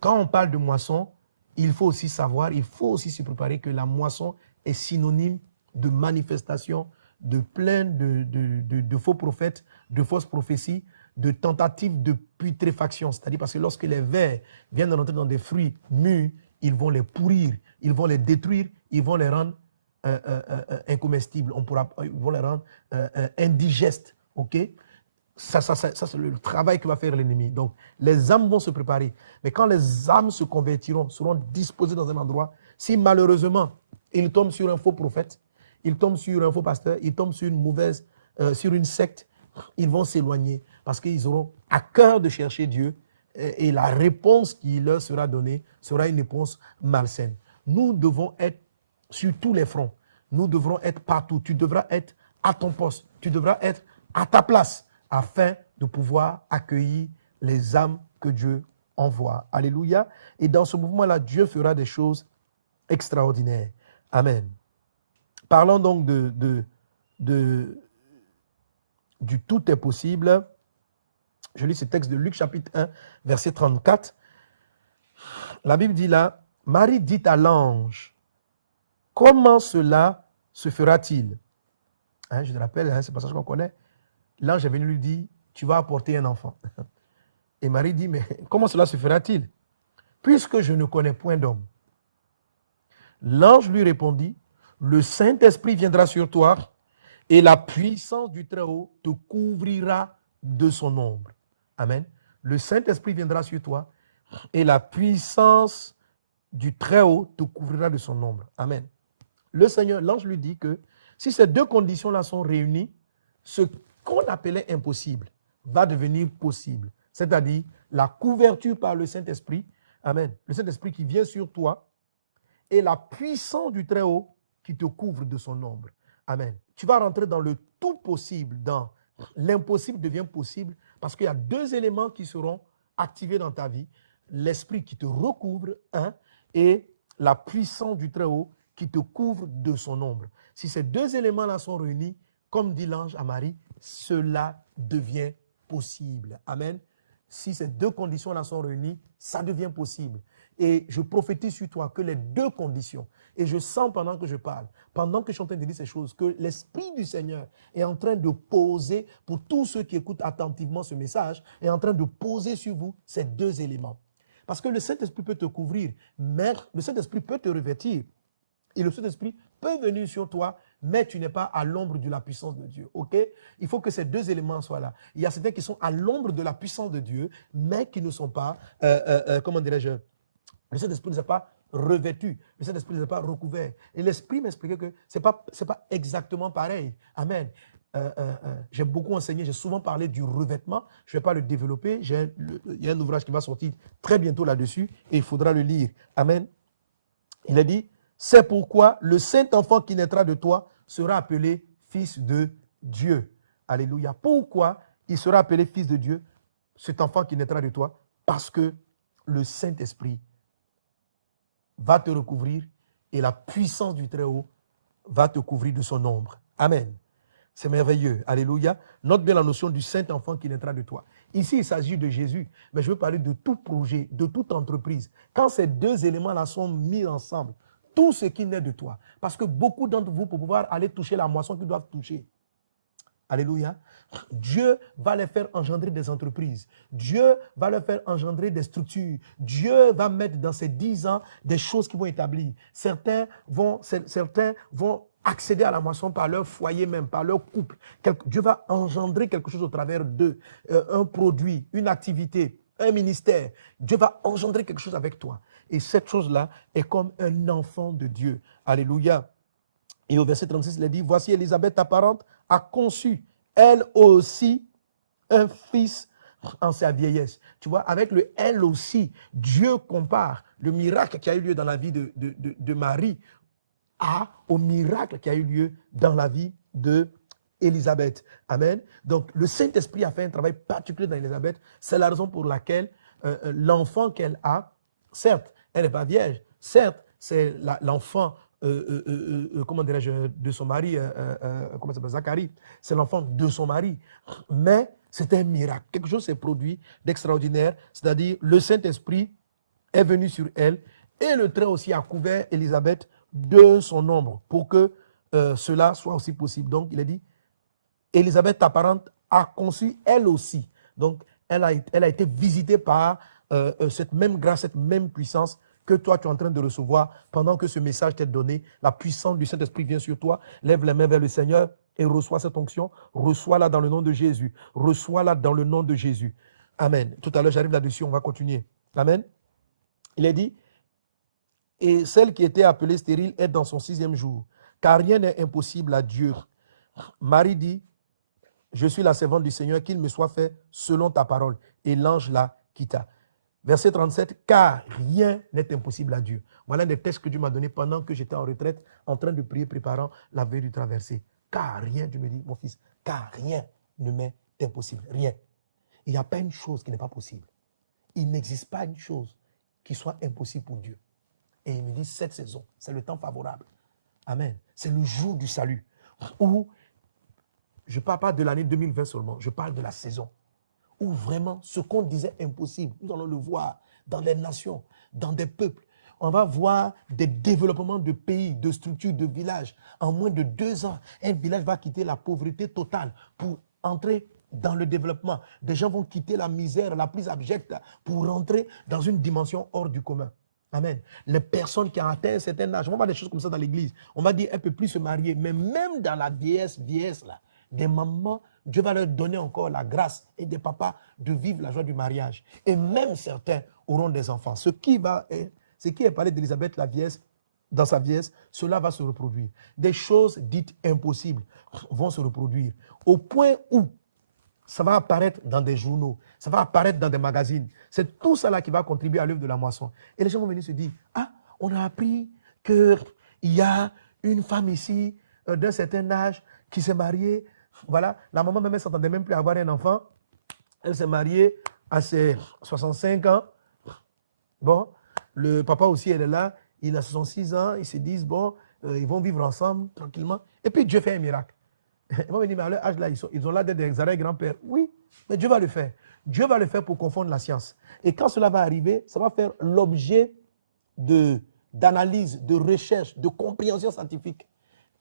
quand on parle de moisson, il faut aussi savoir, il faut aussi se préparer que la moisson est synonyme de manifestation, de plein de faux prophètes, de fausses prophéties, de tentatives de putréfaction. C'est-à-dire parce que lorsque les vers viennent rentrer dans des fruits mûrs, ils vont les pourrir, ils vont les détruire, ils vont les rendre incomestibles, ils vont les rendre indigestes. Okay? Ça c'est le travail que va faire l'ennemi. Donc, les âmes vont se préparer. Mais quand les âmes se convertiront, seront disposées dans un endroit, si malheureusement, ils tombent sur un faux prophète, ils tombent sur un faux pasteur, ils tombent sur une mauvaise, sur une secte, ils vont s'éloigner parce qu'ils auront à cœur de chercher Dieu et la réponse qui leur sera donnée sera une réponse malsaine. Nous devons être sur tous les fronts. Nous devrons être partout. Tu devras être à ton poste. Tu devras être à ta place afin de pouvoir accueillir les âmes que Dieu envoie. Alléluia. Et dans ce mouvement-là, Dieu fera des choses extraordinaires. Amen. Parlons donc du tout est possible. Je lis ce texte de Luc chapitre 1, verset 34. La Bible dit là, Marie dit à l'ange, comment cela se fera-t-il? Je te rappelle, c'est le passage qu'on connaît. L'ange est venu lui dire, tu vas apporter un enfant. Et Marie dit, mais comment cela se fera-t-il? Puisque je ne connais point d'homme. L'ange lui répondit, le Saint-Esprit viendra sur toi et la puissance du Très-Haut te couvrira de son ombre. Amen. Le Saint-Esprit viendra sur toi et la puissance du Très-Haut te couvrira de son ombre. Amen. Le Seigneur, l'ange lui dit que si ces deux conditions-là sont réunies, ce qu'on appelait impossible va devenir possible. C'est-à-dire la couverture par le Saint-Esprit. Amen. Le Saint-Esprit qui vient sur toi et la puissance du Très-Haut qui te couvre de son ombre. Amen. Tu vas rentrer dans le tout possible, dans l'impossible devient possible parce qu'il y a deux éléments qui seront activés dans ta vie. L'Esprit qui te recouvre, et la puissance du Très-Haut qui te couvre de son ombre. Si ces deux éléments-là sont réunis, comme dit l'ange à Marie, cela devient possible. Amen. Si ces deux conditions-là sont réunies, ça devient possible. Et je prophétise sur toi que les deux conditions, et je sens pendant que je parle, pendant que je suis en train de dire ces choses, que l'Esprit du Seigneur est en train de poser, pour tous ceux qui écoutent attentivement ce message, est en train de poser sur vous ces deux éléments. Parce que le Saint-Esprit peut te couvrir, mais le Saint-Esprit peut te revêtir. Et le Saint-Esprit peut venir sur toi, mais tu n'es pas à l'ombre de la puissance de Dieu. Ok? Il faut que ces deux éléments soient là. Il y a certains qui sont à l'ombre de la puissance de Dieu, mais qui ne sont pas, comment dirais-je, le Saint-Esprit ne s'est pas revêtu, le Saint-Esprit ne s'est pas recouvert. Et l'Esprit m'expliquait que ce n'est pas exactement pareil. Amen. J'ai beaucoup enseigné, j'ai souvent parlé du revêtement. Je ne vais pas le développer. Il y a un ouvrage qui va sortir très bientôt là-dessus et il faudra le lire. Amen. Il a dit, C'est pourquoi le saint enfant qui naîtra de toi sera appelé fils de Dieu. Alléluia. Pourquoi il sera appelé fils de Dieu, cet enfant qui naîtra de toi? Parce que le Saint-Esprit va te recouvrir et la puissance du Très-Haut va te couvrir de son ombre. Amen. C'est merveilleux. Alléluia. Note bien la notion du Saint-Enfant qui naîtra de toi. Ici, il s'agit de Jésus, mais je veux parler de tout projet, de toute entreprise. Quand ces deux éléments-là sont mis ensemble, tout ce qui naît de toi, parce que beaucoup d'entre vous, pour pouvoir aller toucher la moisson qu'ils doivent toucher, alléluia, Dieu va les faire engendrer des entreprises. Dieu va leur faire engendrer des structures. Dieu va mettre dans ces 10 ans des choses qui vont établir. Certains vont accéder à la moisson par leur foyer même, par leur couple. Dieu va engendrer quelque chose au travers d'eux. Un produit, une activité, un ministère. Dieu va engendrer quelque chose avec toi. Et cette chose-là est comme un enfant de Dieu. Alléluia. Et au verset 36, il est dit, voici Élisabeth, ta parente, a conçu, elle aussi, un fils en sa vieillesse. Tu vois, avec le elle aussi, Dieu compare le miracle qui a eu lieu dans la vie de Marie au miracle qui a eu lieu dans la vie d'Élisabeth. Amen. Donc, le Saint-Esprit a fait un travail particulier dans Élisabeth. C'est la raison pour laquelle l'enfant qu'elle a, certes, elle n'est pas vierge, certes, c'est l'enfant comment dirais-je, de son mari, comment ça s'appelle, Zacharie, c'est l'enfant de son mari. Mais c'est un miracle. Quelque chose s'est produit d'extraordinaire, c'est-à-dire le Saint-Esprit est venu sur elle et le Très aussi a couvert Élisabeth de son ombre pour que cela soit aussi possible. Donc, il a dit, Élisabeth, ta parente, a conçu elle aussi. Donc, elle a été visitée par cette même grâce, cette même puissance que toi, tu es en train de recevoir pendant que ce message t'est donné. La puissance du Saint-Esprit vient sur toi. Lève les mains vers le Seigneur et reçois cette onction. Reçois-la dans le nom de Jésus. Reçois-la dans le nom de Jésus. Amen. Tout à l'heure, j'arrive là-dessus, on va continuer. Amen. Il est dit, et celle qui était appelée stérile est dans son 6e jour, car rien n'est impossible à Dieu. Marie dit, je suis la servante du Seigneur, qu'il me soit fait selon ta parole. Et l'ange la quitta. Verset 37, car rien n'est impossible à Dieu. Voilà des textes que Dieu m'a donnés pendant que j'étais en retraite, en train de prier, préparant la veille du traversé. Car rien, Dieu me dit, mon fils, car rien ne m'est impossible. Rien. Il n'y a pas une chose qui n'est pas possible. Il n'existe pas une chose qui soit impossible pour Dieu. Et il me dit, cette saison, c'est le temps favorable. Amen. C'est le jour du salut. Où, je ne parle pas de l'année 2020 seulement, je parle de la saison. Où vraiment, ce qu'on disait impossible, nous allons le voir dans les nations, dans des peuples. On va voir des développements de pays, de structures, de villages. En moins de 2 ans, un village va quitter la pauvreté totale pour entrer dans le développement. Des gens vont quitter la misère la plus abjecte pour rentrer dans une dimension hors du commun. Amen. Les personnes qui ont atteint un certain âge, on va voir des choses comme ça dans l'église. On va dire, elle ne peut plus se marier. Mais même dans la vieillesse là, des mamans, Dieu va leur donner encore la grâce et des papas de vivre la joie du mariage. Et même certains auront des enfants. Ce qui est parlé d'Élisabeth, la vieillesse, dans sa vieillesse, cela va se reproduire. Des choses dites impossibles vont se reproduire. Au point où ça va apparaître dans des journaux, ça va apparaître dans des magazines. C'est tout ça là qui va contribuer à l'œuvre de la moisson. Et les gens vont venir se dire, ah, on a appris qu'il y a une femme ici d'un certain âge qui s'est mariée. Voilà, la maman même ne s'entendait même plus à avoir un enfant. Elle s'est mariée à ses 65 ans. Bon, le papa aussi, elle est là. Il a 66 ans. Ils se disent, bon, ils vont vivre ensemble tranquillement. Et puis Dieu fait un miracle. Ils vont me dire, mais à leur âge là, ils ont là des arrière-grands-pères. Oui, mais Dieu va le faire. Dieu va le faire pour confondre la science. Et quand cela va arriver, ça va faire l'objet d'analyse, de recherche, de compréhension scientifique.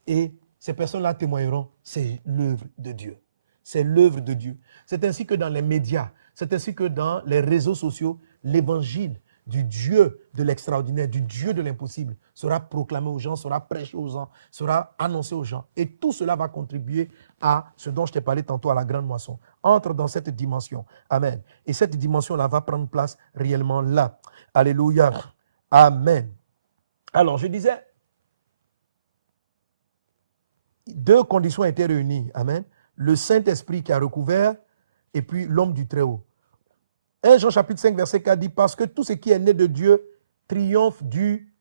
Et ces personnes-là témoigneront, c'est l'œuvre de Dieu. C'est l'œuvre de Dieu. C'est ainsi que dans les médias, c'est ainsi que dans les réseaux sociaux, l'évangile du Dieu de l'extraordinaire, du Dieu de l'impossible sera proclamé aux gens, sera prêché aux gens, sera annoncé aux gens. Et tout cela va contribuer à ce dont je t'ai parlé tantôt, à la grande moisson. Entre dans cette dimension. Amen. Et cette dimension-là va prendre place réellement là. Alléluia. Amen. Alors, je disais, 2 conditions étaient réunies. Amen. Le Saint-Esprit qui a recouvert et puis l'homme du Très-Haut. 1 Jean chapitre 5 verset 4 dit, parce que tout ce qui est né de Dieu triomphe du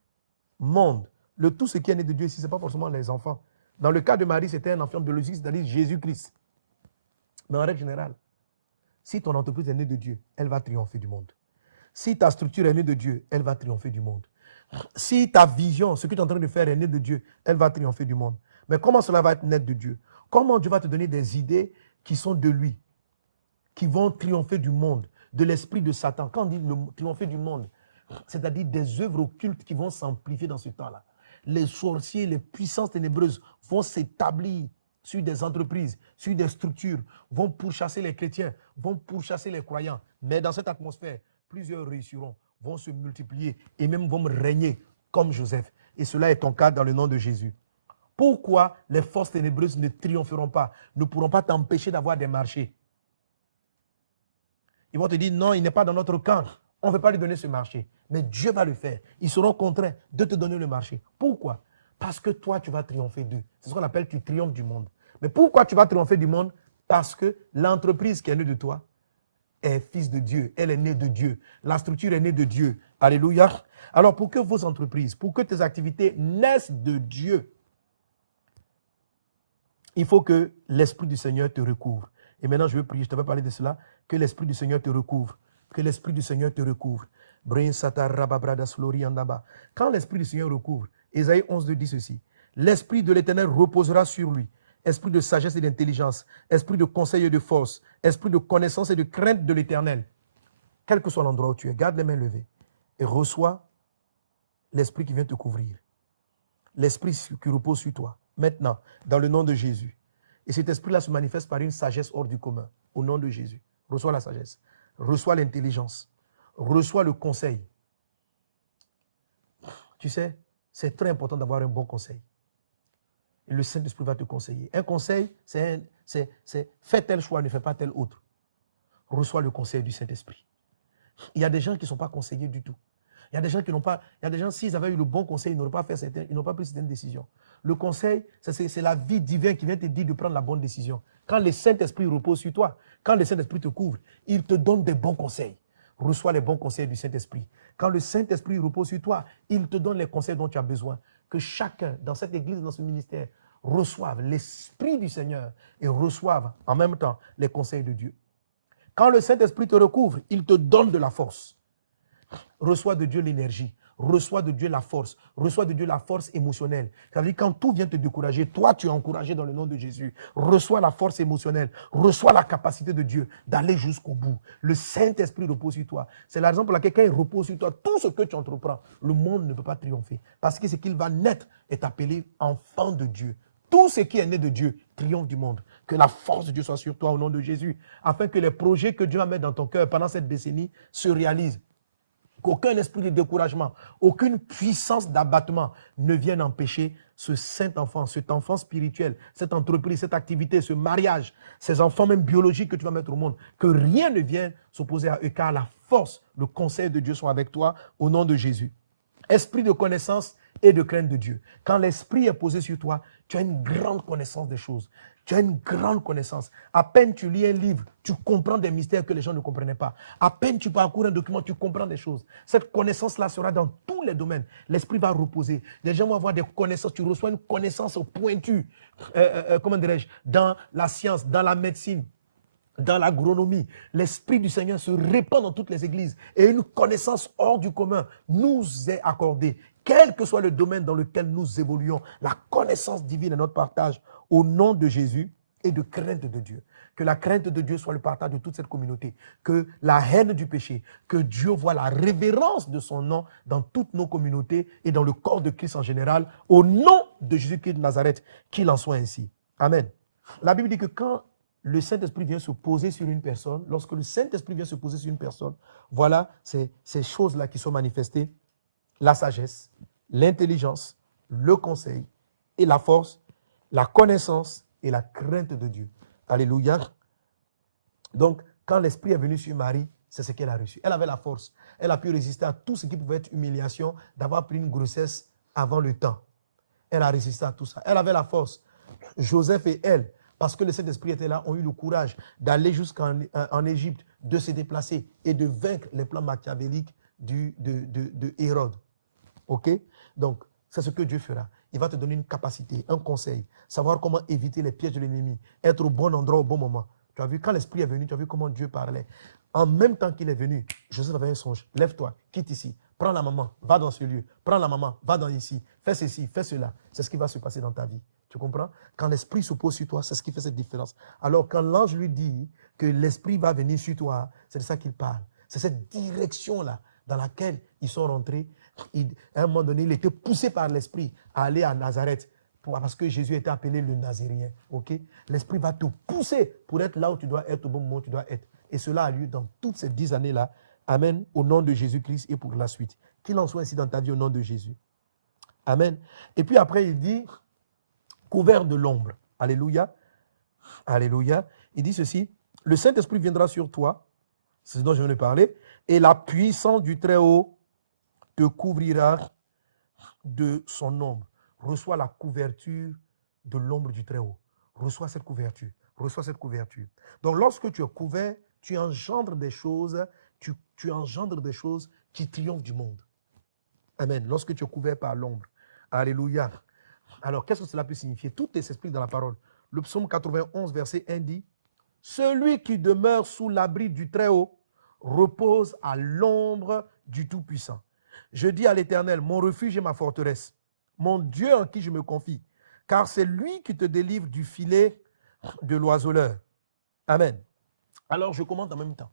monde. Le tout ce qui est né de Dieu ici, ce n'est pas forcément les enfants. Dans le cas de Marie, c'était un enfant biologique, c'est-à-dire Jésus-Christ. Mais en règle générale, si ton entreprise est née de Dieu, elle va triompher du monde. Si ta structure est née de Dieu, elle va triompher du monde. Si ta vision, ce que tu es en train de faire est né de Dieu, elle va triompher du monde. Mais comment cela va être net de Dieu? Comment Dieu va te donner des idées qui sont de lui, qui vont triompher du monde, de l'esprit de Satan? Quand on dit triompher du monde, c'est-à-dire des œuvres occultes qui vont s'amplifier dans ce temps-là. Les sorciers, les puissances ténébreuses vont s'établir sur des entreprises, sur des structures, vont pourchasser les chrétiens, vont pourchasser les croyants. Mais dans cette atmosphère, plusieurs réussiront, vont se multiplier et même vont régner comme Joseph. Et cela est ton cas dans le nom de Jésus. Pourquoi les forces ténébreuses ne triompheront pas, ne pourront pas t'empêcher d'avoir des marchés? Ils vont te dire, non, il n'est pas dans notre camp. On ne veut pas lui donner ce marché. Mais Dieu va le faire. Ils seront contraints de te donner le marché. Pourquoi? Parce que toi, tu vas triompher d'eux. C'est ce qu'on appelle tu triomphes du monde. Mais pourquoi tu vas triompher du monde? Parce que l'entreprise qui est née de toi est fils de Dieu. Elle est née de Dieu. La structure est née de Dieu. Alléluia. Alors, pour que vos entreprises, pour que tes activités naissent de Dieu, il faut que l'Esprit du Seigneur te recouvre. Et maintenant, je veux prier, je t'avais parlé de cela, que l'Esprit du Seigneur te recouvre. Que l'Esprit du Seigneur te recouvre. Quand l'Esprit du Seigneur recouvre, Ésaïe 11.2 dit ceci, l'Esprit de l'Éternel reposera sur lui, esprit de sagesse et d'intelligence, esprit de conseil et de force, esprit de connaissance et de crainte de l'Éternel. Quel que soit l'endroit où tu es, garde les mains levées et reçois l'Esprit qui vient te couvrir. L'Esprit qui repose sur toi, maintenant, dans le nom de Jésus. Et cet esprit-là se manifeste par une sagesse hors du commun, au nom de Jésus. Reçois la sagesse, reçois l'intelligence, reçois le conseil. Tu sais, c'est très important d'avoir un bon conseil. Et le Saint-Esprit va te conseiller. Un conseil, c'est fais tel choix, ne fais pas tel autre. Reçois le conseil du Saint-Esprit. Il y a des gens qui ne sont pas conseillés du tout. Il y a des gens qui n'ont pas, il y a des gens, s'ils avaient eu le bon conseil, ils n'auraient pas fait ils n'ont pas pris certaines décisions. Le conseil, c'est la vie divine qui vient te dire de prendre la bonne décision. Quand le Saint-Esprit repose sur toi, quand le Saint-Esprit te couvre, il te donne des bons conseils. Reçois les bons conseils du Saint-Esprit. Quand le Saint-Esprit repose sur toi, il te donne les conseils dont tu as besoin. Que chacun, dans cette église, dans ce ministère, reçoive l'Esprit du Seigneur et reçoive en même temps les conseils de Dieu. Quand le Saint-Esprit te recouvre, il te donne de la force. Reçois de Dieu l'énergie, reçois de Dieu la force, reçois de Dieu la force émotionnelle. Ça veut dire quand tout vient te décourager, toi tu es encouragé dans le nom de Jésus. Reçois la force émotionnelle, reçois la capacité de Dieu d'aller jusqu'au bout. Le Saint-Esprit repose sur toi. C'est la raison pour laquelle quand il repose sur toi, tout ce que tu entreprends, le monde ne peut pas triompher. Parce que ce qu'il va naître est appelé enfant de Dieu. Tout ce qui est né de Dieu triomphe du monde. Que la force de Dieu soit sur toi au nom de Jésus, afin que les projets que Dieu va mettre dans ton cœur pendant cette décennie se réalisent. Qu'aucun esprit de découragement, aucune puissance d'abattement ne vienne empêcher ce saint enfant, cet enfant spirituel, cette entreprise, cette activité, ce mariage, ces enfants même biologiques que tu vas mettre au monde, que rien ne vienne s'opposer à eux, car la force, le conseil de Dieu sont avec toi au nom de Jésus. Esprit de connaissance et de crainte de Dieu. Quand l'esprit est posé sur toi, tu as une grande connaissance des choses. Tu as une grande connaissance. À peine tu lis un livre, tu comprends des mystères que les gens ne comprenaient pas. À peine tu parcours un document, tu comprends des choses. Cette connaissance-là sera dans tous les domaines. L'esprit va reposer. Les gens vont avoir des connaissances. Tu reçois une connaissance pointue, comment dirais-je, dans la science, dans la médecine, dans l'agronomie. L'Esprit du Seigneur se répand dans toutes les églises et une connaissance hors du commun nous est accordée. Quel que soit le domaine dans lequel nous évoluons, la connaissance divine est notre partage au nom de Jésus et de crainte de Dieu. Que la crainte de Dieu soit le partage de toute cette communauté. Que la haine du péché, que Dieu voit la révérence de son nom dans toutes nos communautés et dans le corps de Christ en général. Au nom de Jésus-Christ de Nazareth, qu'il en soit ainsi. Amen. La Bible dit que quand le Saint-Esprit vient se poser sur une personne, lorsque le Saint-Esprit vient se poser sur une personne, voilà ces choses-là qui sont manifestées, la sagesse, l'intelligence, le conseil et la force, la connaissance et la crainte de Dieu. Alléluia. Donc, quand l'Esprit est venu sur Marie, c'est ce qu'elle a reçu. Elle avait la force. Elle a pu résister à tout ce qui pouvait être humiliation, d'avoir pris une grossesse avant le temps. Elle a résisté à tout ça. Elle avait la force. Joseph et elle, parce que le Saint-Esprit était là, ont eu le courage d'aller jusqu'en Égypte, de se déplacer et de vaincre les plans machiavéliques de Hérode. OK? Donc, c'est ce que Dieu fera. Il va te donner une capacité, un conseil, savoir comment éviter les pièges de l'ennemi, être au bon endroit au bon moment. Tu as vu, quand l'Esprit est venu, tu as vu comment Dieu parlait. En même temps qu'il est venu, Joseph avait un songe. Lève-toi, quitte ici, prends la maman, va dans ce lieu, prends la maman, va dans ici, fais ceci, fais cela. C'est ce qui va se passer dans ta vie. Tu comprends? Quand l'Esprit se pose sur toi, c'est ce qui fait cette différence. Alors quand l'ange lui dit que l'Esprit va venir sur toi, c'est de ça qu'il parle. C'est cette direction-là dans laquelle ils sont rentrés. À un moment donné, il était poussé par l'Esprit à aller à Nazareth parce que Jésus était appelé le Nazérien. Okay? L'Esprit va te pousser pour être là où tu dois être, au bon moment où tu dois être. Et cela a lieu dans toutes ces 10 années-là. Amen. Au nom de Jésus-Christ et pour la suite. Qu'il en soit ainsi dans ta vie au nom de Jésus. Amen. Et puis après, il dit, couvert de l'ombre. Alléluia. Alléluia. Il dit ceci, le Saint-Esprit viendra sur toi, c'est ce dont je viens de parler, et la puissance du Très-Haut te couvrira de son ombre. Reçois la couverture de l'ombre du Très-Haut. Reçois cette couverture. Reçois cette couverture. Donc, lorsque tu es couvert, tu engendres des choses, tu engendres des choses qui triomphent du monde. Amen. Lorsque tu es couvert par l'ombre. Alléluia. Alors, qu'est-ce que cela peut signifier? Tout s'explique dans la parole. Le psaume 91, verset 1 dit, « Celui qui demeure sous l'abri du Très-Haut repose à l'ombre du Tout-Puissant. Je dis à l'Éternel, mon refuge et ma forteresse, mon Dieu en qui je me confie, car c'est lui qui te délivre du filet de l'oiseleur. » Amen. Alors, je commente en même temps.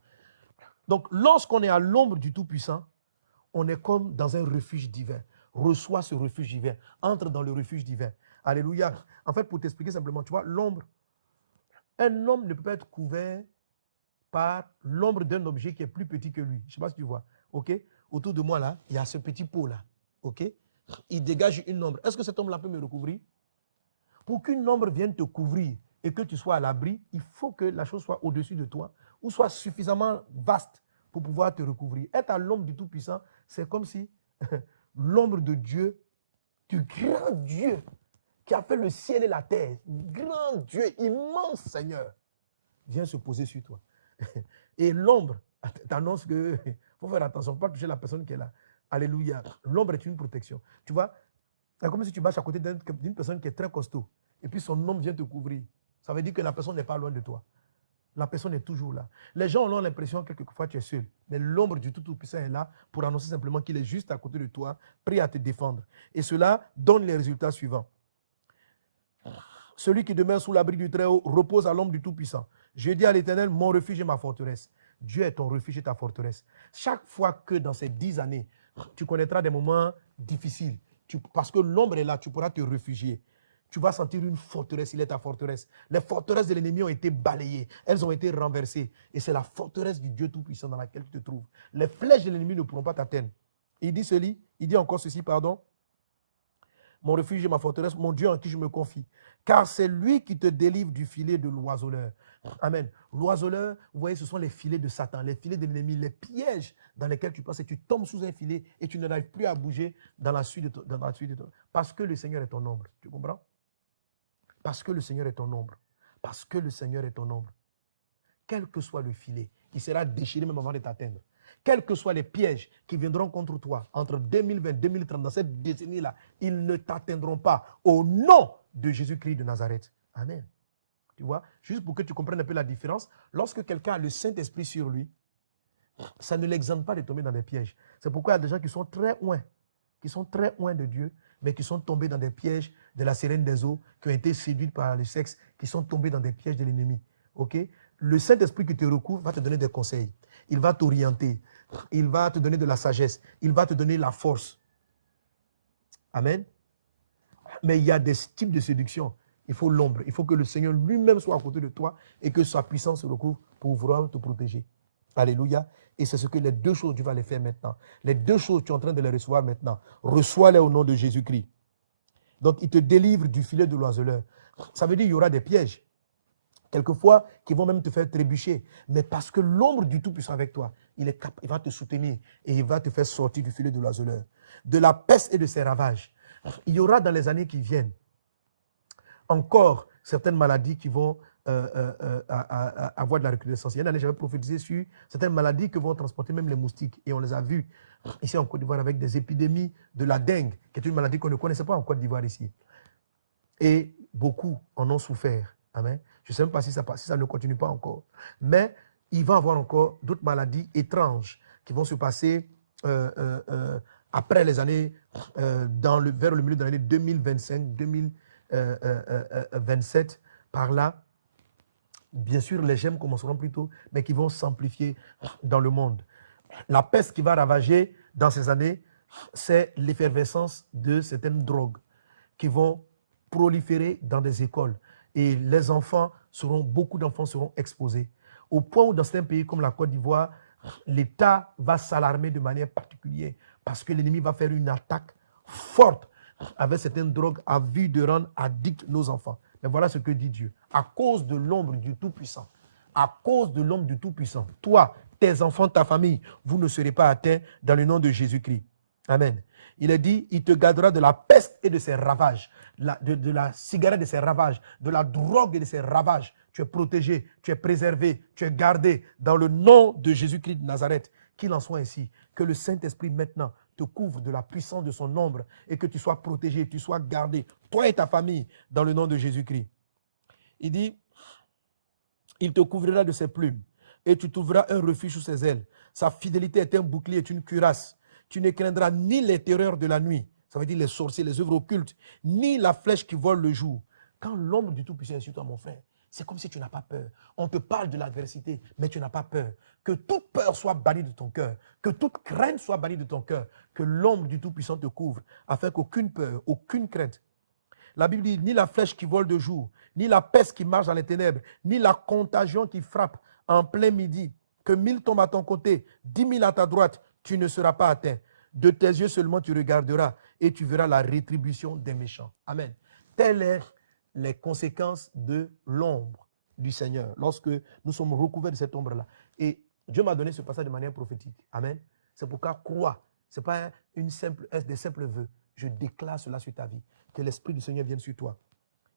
Donc, lorsqu'on est à l'ombre du Tout-Puissant, on est comme dans un refuge divin. Reçois ce refuge divin. Entre dans le refuge divin. Alléluia. En fait, pour t'expliquer simplement, tu vois, l'ombre, un homme ne peut pas être couvert par l'ombre d'un objet qui est plus petit que lui. Je ne sais pas si tu vois. OK? Autour de moi, là, il y a ce petit pot-là. OK? Il dégage une ombre. Est-ce que cet homme-là peut me recouvrir? Pour qu'une ombre vienne te couvrir et que tu sois à l'abri, il faut que la chose soit au-dessus de toi ou soit suffisamment vaste pour pouvoir te recouvrir. Être à l'ombre du Tout-Puissant, c'est comme si l'ombre de Dieu, du grand Dieu qui a fait le ciel et la terre, grand Dieu, immense Seigneur, vient se poser sur toi. Et l'ombre t'annonce que il faut faire attention, pas toucher la personne qui est là. Alléluia. L'ombre est une protection. Tu vois, c'est comme si tu marches à côté d'une personne qui est très costaud et puis son ombre vient te couvrir. Ça veut dire que la personne n'est pas loin de toi. La personne est toujours là. Les gens ont l'impression que quelquefois tu es seul. Mais l'ombre du Tout-Puissant est là pour annoncer simplement qu'il est juste à côté de toi, prêt à te défendre. Et cela donne les résultats suivants. Celui qui demeure sous l'abri du Très-Haut repose à l'ombre du Tout-Puissant. Je dis à l'Éternel, mon refuge et ma forteresse. Dieu est ton refuge et ta forteresse. Chaque fois que dans ces 10 années, tu connaîtras des moments difficiles, parce que l'ombre est là, tu pourras te réfugier. Tu vas sentir une forteresse, il est ta forteresse. Les forteresses de l'ennemi ont été balayées, elles ont été renversées. Et c'est la forteresse du Dieu Tout-Puissant dans laquelle tu te trouves. Les flèches de l'ennemi ne pourront pas t'atteindre. Il dit encore ceci, pardon. Mon refuge et ma forteresse, mon Dieu en qui je me confie. Car c'est lui qui te délivre du filet de l'oiseleur. Amen. L'oiseleur, vous voyez, ce sont les filets de Satan, les filets de l'ennemi, les pièges dans lesquels tu passes et tu tombes sous un filet et tu n'arrives plus à bouger dans la suite de ton. Parce que le Seigneur est ton ombre. Tu comprends? Parce que le Seigneur est ton ombre. Parce que le Seigneur est ton ombre. Quel que soit le filet, il sera déchiré même avant de t'atteindre. Quels que soient les pièges qui viendront contre toi entre 2020 et 2030, dans cette décennie-là, ils ne t'atteindront pas au nom de Jésus-Christ de Nazareth. Amen. Tu vois, juste pour que tu comprennes un peu la différence, lorsque quelqu'un a le Saint-Esprit sur lui, ça ne l'exempte pas de tomber dans des pièges. C'est pourquoi il y a des gens qui sont très loin de Dieu, mais qui sont tombés dans des pièges de la sirène des eaux, qui ont été séduits par le sexe, qui sont tombés dans des pièges de l'ennemi. Ok? Le Saint-Esprit qui te recouvre va te donner des conseils. Il va t'orienter. Il va te donner de la sagesse. Il va te donner la force. Amen. Mais il y a des types de séduction. Il faut l'ombre. Il faut que le Seigneur lui-même soit à côté de toi et que sa puissance se recouvre pour pouvoir te protéger. Alléluia. Et c'est ce que les deux choses, tu vas les faire maintenant. Les deux choses, tu es en train de les recevoir maintenant. Reçois-les au nom de Jésus-Christ. Donc, il te délivre du filet de l'oiseleur. Ça veut dire qu'il y aura des pièges. Quelquefois, qui vont même te faire trébucher. Mais parce que l'ombre du Tout-Puissant avec toi, il va te soutenir et il va te faire sortir du filet de l'oiseleur. De la peste et de ses ravages. Il y aura dans les années qui viennent encore certaines maladies qui vont avoir de la recrudescence. Il y a une année, j'avais prophétisé sur certaines maladies que vont transporter même les moustiques. Et on les a vues ici en Côte d'Ivoire avec des épidémies de la dengue, qui est une maladie qu'on ne connaissait pas en Côte d'Ivoire ici. Et beaucoup en ont souffert. Amen. Je ne sais même pas si ça ne continue pas encore. Mais il va y avoir encore d'autres maladies étranges qui vont se passer après les années, vers le milieu de l'année 2025, 2027, par là. Bien sûr, les gemmes commenceront plus tôt, mais qui vont s'amplifier dans le monde. La peste qui va ravager dans ces années, c'est l'effervescence de certaines drogues qui vont proliférer dans des écoles. Et les enfants beaucoup d'enfants seront exposés. Au point où dans certains pays comme la Côte d'Ivoire, l'État va s'alarmer de manière particulière parce que l'ennemi va faire une attaque forte avec certaines drogues à vue de rendre addicts nos enfants. Mais voilà ce que dit Dieu. À cause de l'ombre du Tout-Puissant, à cause de l'ombre du Tout-Puissant, toi, tes enfants, ta famille, vous ne serez pas atteints dans le nom de Jésus-Christ. Amen. Il est dit, il te gardera de la peste et de ses ravages, de la cigarette de ses ravages, de la drogue et de ses ravages. Tu es protégé, tu es préservé, tu es gardé dans le nom de Jésus-Christ de Nazareth. Qu'il en soit ainsi, que le Saint-Esprit maintenant te couvre de la puissance de son ombre et que tu sois protégé, tu sois gardé, toi et ta famille, dans le nom de Jésus-Christ. Il dit, il te couvrira de ses plumes et tu trouveras un refuge sous ses ailes. Sa fidélité est un bouclier, est une cuirasse. Tu ne craindras ni les terreurs de la nuit, ça veut dire les sorciers, les œuvres occultes, ni la flèche qui vole le jour. Quand l'ombre du Tout-Puissant est sur toi, mon frère, c'est comme si tu n'as pas peur. On te parle de l'adversité, mais tu n'as pas peur. Que toute peur soit bannie de ton cœur, que toute crainte soit bannie de ton cœur, que l'ombre du Tout-Puissant te couvre, afin qu'aucune peur, aucune crainte. La Bible dit, ni la flèche qui vole de jour, ni la peste qui marche dans les ténèbres, ni la contagion qui frappe en plein midi, que 1000 tombent à ton côté, 10 000 à ta droite, tu ne seras pas atteint. De tes yeux seulement tu regarderas et tu verras la rétribution des méchants. Amen. Telles sont les conséquences de l'ombre du Seigneur, lorsque nous sommes recouverts de cette ombre-là. Et Dieu m'a donné ce passage de manière prophétique. Amen. C'est pourquoi crois. Ce n'est pas des simples vœux. Je déclare cela sur ta vie. Que l'Esprit du Seigneur vienne sur toi.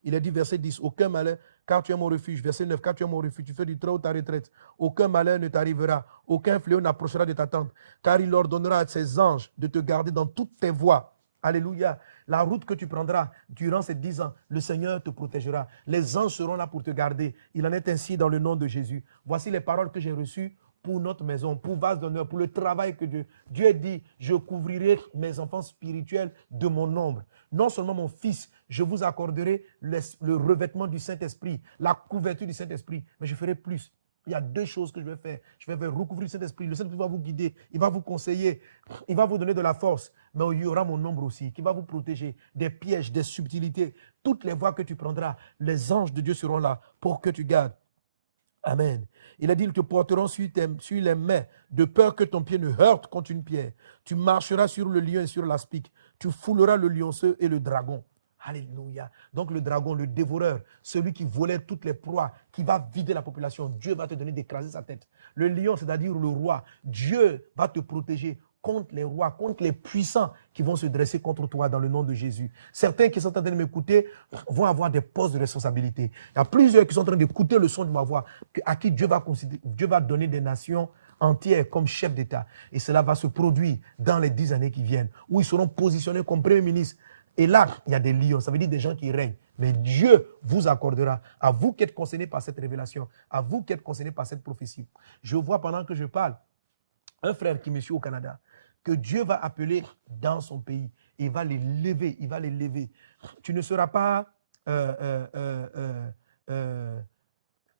Il est dit, verset 10, aucun malheur, car tu es mon refuge. Verset 9, car tu es mon refuge, tu fais du très haut ta retraite. Aucun malheur ne t'arrivera, aucun fléau n'approchera de ta tente, car il ordonnera à ses anges de te garder dans toutes tes voies. Alléluia. La route que tu prendras durant ces 10 ans, le Seigneur te protégera. Les anges seront là pour te garder. Il en est ainsi dans le nom de Jésus. Voici les paroles que j'ai reçues pour notre maison, pour vase d'honneur, pour le travail que Dieu dit, je couvrirai mes enfants spirituels de mon ombre. Non seulement mon fils, je vous accorderai le revêtement du Saint-Esprit, la couverture du Saint-Esprit, mais je ferai plus. Il y a 2 choses que je vais faire. Je vais recouvrir le Saint-Esprit. Le Saint-Esprit va vous guider, il va vous conseiller, il va vous donner de la force. Mais il y aura mon ombre aussi qui va vous protéger des pièges, des subtilités. Toutes les voies que tu prendras, les anges de Dieu seront là pour que tu gardes. Amen. Il a dit, ils te porteront sur les mains, de peur que ton pied ne heurte contre une pierre. Tu marcheras sur le lion et sur l'aspic. Tu fouleras le lionceau et le dragon. Alléluia. Donc le dragon, le dévoreur, celui qui volait toutes les proies, qui va vider la population, Dieu va te donner d'écraser sa tête. Le lion, c'est-à-dire le roi, Dieu va te protéger contre les rois, contre les puissants qui vont se dresser contre toi dans le nom de Jésus. Certains qui sont en train de m'écouter vont avoir des postes de responsabilité. Il y a plusieurs qui sont en train d'écouter le son de ma voix, à qui Dieu va donner des nations entières comme chef d'État. Et cela va se produire dans les 10 années qui viennent, où ils seront positionnés comme premier ministre. Et là, il y a des lions, ça veut dire des gens qui règnent. Mais Dieu vous accordera, à vous qui êtes concernés par cette révélation, à vous qui êtes concernés par cette prophétie. Je vois pendant que je parle, un frère qui me suit au Canada, que Dieu va appeler dans son pays. Il va les lever, il va les lever. Tu ne seras pas...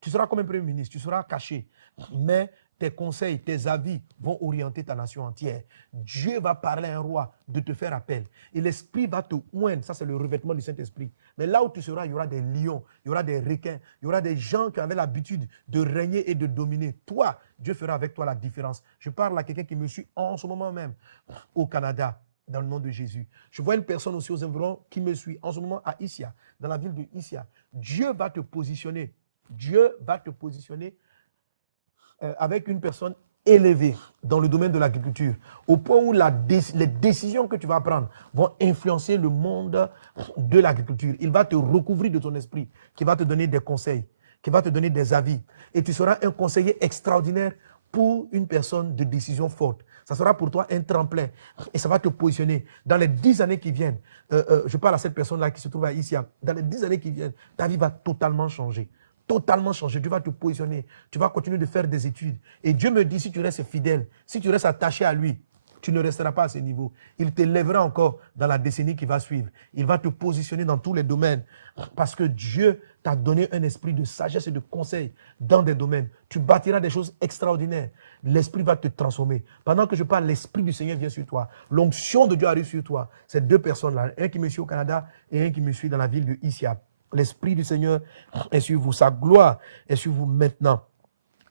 tu seras comme un premier ministre, tu seras caché. Mais tes conseils, tes avis vont orienter ta nation entière. Dieu va parler à un roi de te faire appel. Et l'Esprit va te oindre. Ça, c'est le revêtement du Saint-Esprit. Mais là où tu seras, il y aura des lions, il y aura des requins, il y aura des gens qui avaient l'habitude de régner et de dominer. Toi, Dieu fera avec toi la différence. Je parle à quelqu'un qui me suit en ce moment même au Canada, dans le nom de Jésus. Je vois une personne aussi aux environs qui me suit en ce moment à Issia, dans la ville de Issia. Dieu va te positionner. Dieu va te positionner avec une personne élevée dans le domaine de l'agriculture, au point où les décisions que tu vas prendre vont influencer le monde de l'agriculture. Il va te recouvrir de ton esprit, qui va te donner des conseils, qui va te donner des avis. Et tu seras un conseiller extraordinaire pour une personne de décision forte. Ça sera pour toi un tremplin. Et ça va te positionner. Dans les 10 années qui viennent, je parle à cette personne-là qui se trouve ici. Dans les 10 années qui viennent, ta vie va totalement changer. Totalement changer. Tu vas te positionner. Tu vas continuer de faire des études. Et Dieu me dit, si tu restes fidèle, si tu restes attaché à lui, tu ne resteras pas à ce niveau. Il t'élèvera encore dans la décennie qui va suivre. Il va te positionner dans tous les domaines parce que Dieu t'a donné un esprit de sagesse et de conseil dans des domaines. Tu bâtiras des choses extraordinaires. L'esprit va te transformer. Pendant que je parle, l'esprit du Seigneur vient sur toi. L'onction de Dieu arrive sur toi. Ces deux personnes-là, un qui me suit au Canada et un qui me suit dans la ville de Isiap. L'esprit du Seigneur est sur vous. Sa gloire est sur vous maintenant.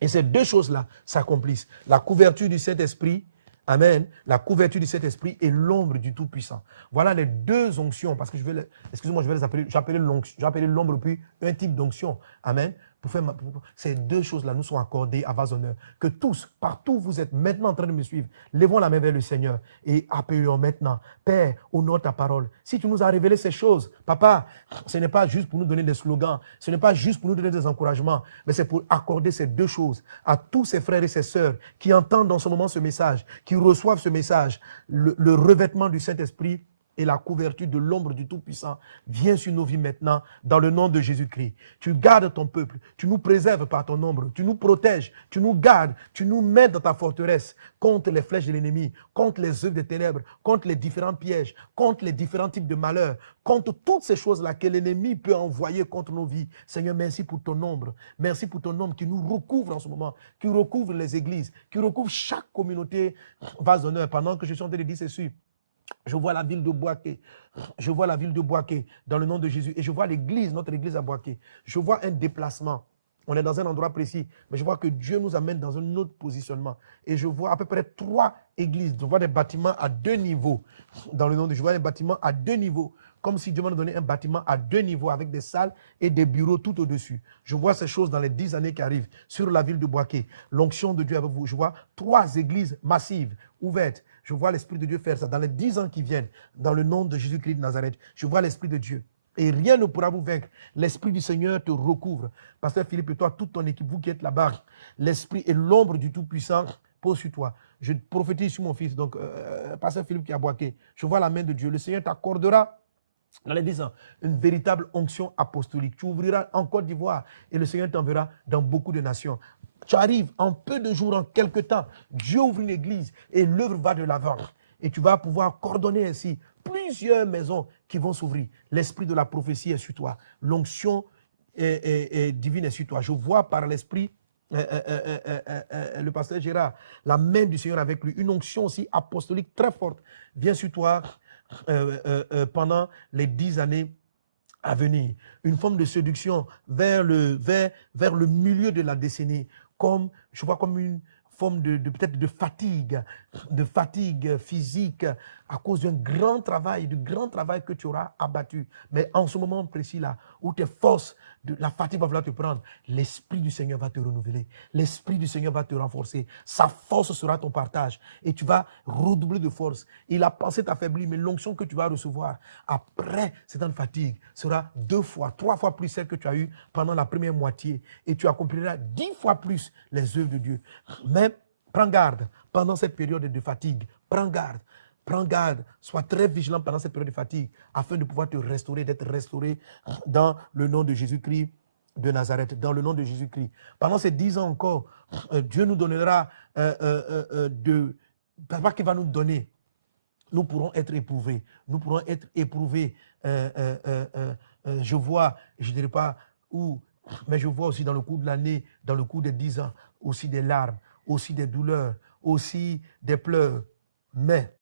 Et ces deux choses-là s'accomplissent. La couverture du Saint-Esprit. Amen. La couverture du Saint-Esprit et l'ombre du Tout-Puissant. Voilà les deux onctions, parce que je vais les appeler, j'appelle l'ombre puis un type d'onction. Amen. Ces deux choses-là nous sont accordées à vos honneurs. Que tous, partout où vous êtes maintenant en train de me suivre, levons la main vers le Seigneur et appelons maintenant. Père, honore ta parole. Si tu nous as révélé ces choses, Papa, ce n'est pas juste pour nous donner des slogans, ce n'est pas juste pour nous donner des encouragements, mais c'est pour accorder ces deux choses à tous ces frères et ces sœurs qui entendent dans ce moment ce message, qui reçoivent ce message, le revêtement du Saint-Esprit et la couverture de l'ombre du Tout-Puissant vient sur nos vies maintenant dans le nom de Jésus-Christ. Tu gardes ton peuple, tu nous préserves par ton ombre, tu nous protèges, tu nous gardes, tu nous mets dans ta forteresse contre les flèches de l'ennemi, contre les œuvres des ténèbres, contre les différents pièges, contre les différents types de malheurs, contre toutes ces choses-là que l'ennemi peut envoyer contre nos vies. Seigneur, merci pour ton ombre. Merci pour ton ombre qui nous recouvre en ce moment, qui recouvre les églises, qui recouvre chaque communauté vase d'honneur. Pendant que je suis en train de dire ceci, je vois la ville de Boaké. Je vois la ville de Boaké dans le nom de Jésus. Et je vois l'église, notre église à Boaké. Je vois un déplacement. On est dans un endroit précis, mais je vois que Dieu nous amène dans un autre positionnement. Et je vois à peu près 3 églises. Je vois des bâtiments à 2 niveaux. Dans le nom de Jésus, je vois des bâtiments à 2 niveaux. Comme si Dieu m'a donné un bâtiment à 2 niveaux avec des salles et des bureaux tout au-dessus. Je vois ces choses dans les 10 années qui arrivent sur la ville de Boaké. L'onction de Dieu avec vous. Je vois 3 églises massives, ouvertes. Je vois l'Esprit de Dieu faire ça dans les 10 ans qui viennent, dans le nom de Jésus-Christ de Nazareth. Je vois l'Esprit de Dieu. Et rien ne pourra vous vaincre. L'Esprit du Seigneur te recouvre. Pasteur Philippe et toi, toute ton équipe, vous qui êtes là-bas, l'Esprit et l'ombre du Tout-Puissant posent sur toi. Je prophétise sur mon fils, donc Pasteur Philippe qui a Boaké. Je vois la main de Dieu. Le Seigneur t'accordera dans les 10 ans, une véritable onction apostolique. Tu ouvriras en Côte d'Ivoire et le Seigneur t'enverra dans beaucoup de nations. Tu arrives en peu de jours, en quelques temps, Dieu ouvre une église et l'œuvre va de l'avant. Et tu vas pouvoir coordonner ainsi plusieurs maisons qui vont s'ouvrir. L'esprit de la prophétie est sur toi. L'onction divine est sur toi. Je vois par l'esprit, le pasteur Gérard, la main du Seigneur avec lui. Une onction aussi apostolique très forte vient sur toi pendant les 10 années à venir. Une forme de séduction vers le milieu de la décennie. Je vois comme une forme peut-être de fatigue physique à cause du grand travail que tu auras abattu. Mais en ce moment précis-là, où tes forces, la fatigue va vouloir te prendre, l'Esprit du Seigneur va te renouveler. L'Esprit du Seigneur va te renforcer. Sa force sera ton partage. Et tu vas redoubler de force. Il a pensé t'affaiblir, mais l'onction que tu vas recevoir après cette fatigue sera 2 fois, 3 fois plus celle que tu as eue pendant la première moitié. Et tu accompliras 10 fois plus les œuvres de Dieu. Mais prends garde pendant cette période de fatigue. Prends garde. Prends garde, sois très vigilant pendant cette période de fatigue afin de pouvoir te restaurer, d'être restauré dans le nom de Jésus-Christ de Nazareth, dans le nom de Jésus-Christ. Pendant ces 10 ans encore, Dieu nous donnera pas qu'il va nous donner, nous pourrons être éprouvés. Nous pourrons être éprouvés. Je vois, je ne dirais pas où, mais je vois aussi dans le cours de l'année, dans le cours des 10 ans, aussi des larmes, aussi des douleurs, aussi des pleurs. Mais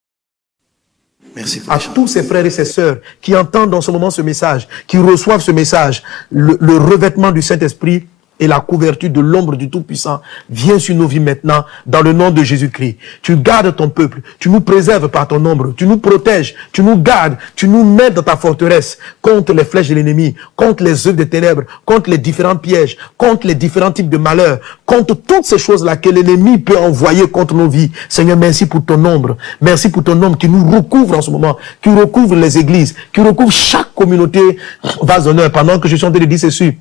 merci à tous ces frères et ces sœurs qui entendent dans ce moment ce message, qui reçoivent ce message, le revêtement du Saint-Esprit et la couverture de l'ombre du Tout-Puissant vient sur nos vies maintenant dans le nom de Jésus-Christ. Tu gardes ton peuple, tu nous préserves par ton ombre, tu nous protèges, tu nous gardes, tu nous mets dans ta forteresse contre les flèches de l'ennemi, contre les œuvres des ténèbres, contre les différents pièges, contre les différents types de malheurs, contre toutes ces choses-là que l'ennemi peut envoyer contre nos vies. Seigneur, merci pour ton ombre. Merci pour ton ombre qui nous recouvre en ce moment, qui recouvre les églises, qui recouvre chaque communauté vase d'honneur. Pendant que je suis en train de dire ceci,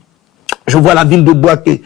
Je vois la ville de Boaké.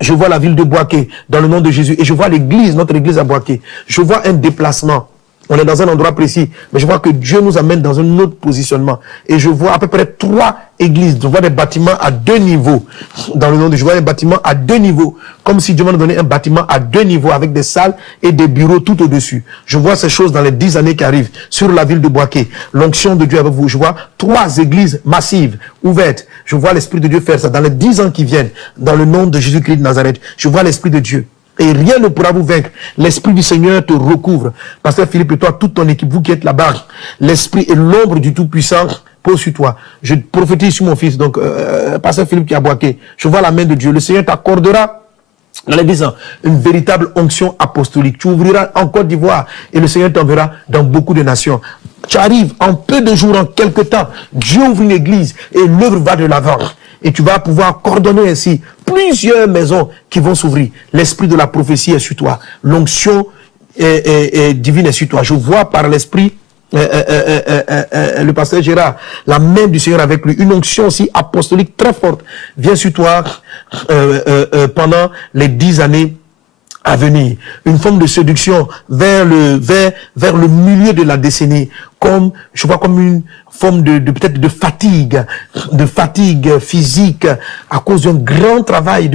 Je vois la ville de Boaké dans le nom de Jésus. Et je vois l'église, notre église à Boaké. Je vois un déplacement. On est dans un endroit précis, mais je vois que Dieu nous amène dans un autre positionnement. Et je vois à peu près 3 églises. Je vois des bâtiments à 2 niveaux. Dans le nom de Dieu, je vois un bâtiment à 2 niveaux. Comme si Dieu m'a donné un bâtiment à 2 niveaux avec des salles et des bureaux tout au-dessus. Je vois ces choses dans les 10 années qui arrivent sur la ville de Boaké. L'onction de Dieu avec vous. Je vois 3 églises massives, ouvertes. Je vois l'Esprit de Dieu faire ça dans les 10 ans qui viennent. Dans le nom de Jésus-Christ de Nazareth. Je vois l'Esprit de Dieu. Et rien ne pourra vous vaincre. L'Esprit du Seigneur te recouvre. Pasteur Philippe et toi, toute ton équipe, vous qui êtes là-bas, l'Esprit et l'ombre du Tout-Puissant pose sur toi. Je prophétise sur mon fils, donc Pasteur Philippe qui a Boaké. Je vois la main de Dieu. Le Seigneur t'accordera dans les 10 ans, une véritable onction apostolique. Tu ouvriras en Côte d'Ivoire et le Seigneur t'enverra dans beaucoup de nations. Tu arrives en peu de jours, en quelques temps, Dieu ouvre une église et l'œuvre va de l'avant. Et tu vas pouvoir coordonner ainsi plusieurs maisons qui vont s'ouvrir. L'esprit de la prophétie est sur toi. L'onction divine est sur toi. Je vois par l'esprit le pasteur Gérard, la main du Seigneur avec lui, une onction aussi apostolique très forte vient sur toi pendant les 10 années à venir. Une forme de séduction vers le milieu de la décennie, comme je vois comme une forme de peut-être de fatigue physique à cause d'un grand travail,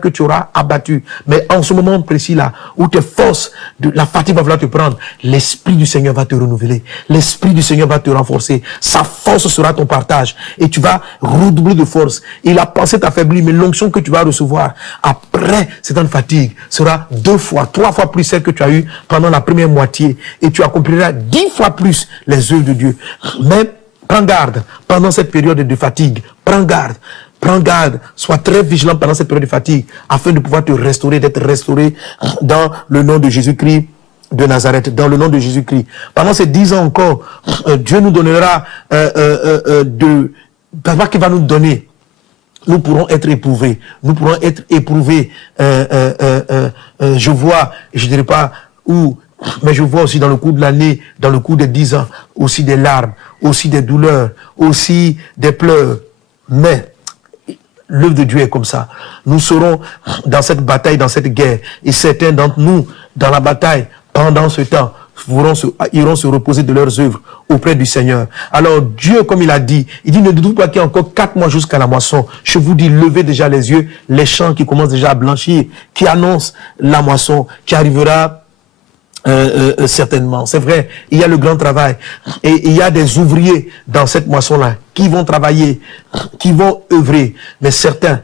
que tu auras abattu. Mais en ce moment précis là, où tes forces, la fatigue va vouloir te prendre, l'Esprit du Seigneur va te renouveler, l'Esprit du Seigneur va te renforcer, sa force sera ton partage et tu vas redoubler de force. Et la pensée t'affaiblit, mais l'onction que tu vas recevoir après cette fatigue sera 2 fois, 3 fois plus celle que tu as eue pendant la première moitié et tu accompliras 10 fois plus les œuvres de Dieu. Mais prends garde pendant cette période de fatigue. Prends garde. Sois très vigilant pendant cette période de fatigue afin de pouvoir te restaurer, d'être restauré dans le nom de Jésus-Christ de Nazareth, dans le nom de Jésus-Christ. Pendant ces 10 ans encore, Dieu nous donnera d'abord qu'il va nous donner. Nous pourrons être éprouvés. Je vois, je ne dirais pas où, mais je vois aussi dans le cours de l'année, dans le cours des 10 ans, aussi des larmes, aussi des douleurs, aussi des pleurs. Mais l'œuvre de Dieu est comme ça. Nous serons dans cette bataille, dans cette guerre. Et certains d'entre nous, dans la bataille, pendant ce temps, iront se reposer de leurs œuvres auprès du Seigneur. Alors Dieu, comme il a dit, il dit, ne doutez pas qu'il y a encore 4 mois jusqu'à la moisson. Je vous dis, levez déjà les yeux, les champs qui commencent déjà à blanchir, qui annoncent la moisson, qui arrivera certainement. C'est vrai, il y a le grand travail et il y a des ouvriers dans cette moisson-là qui vont travailler, qui vont œuvrer, mais certains,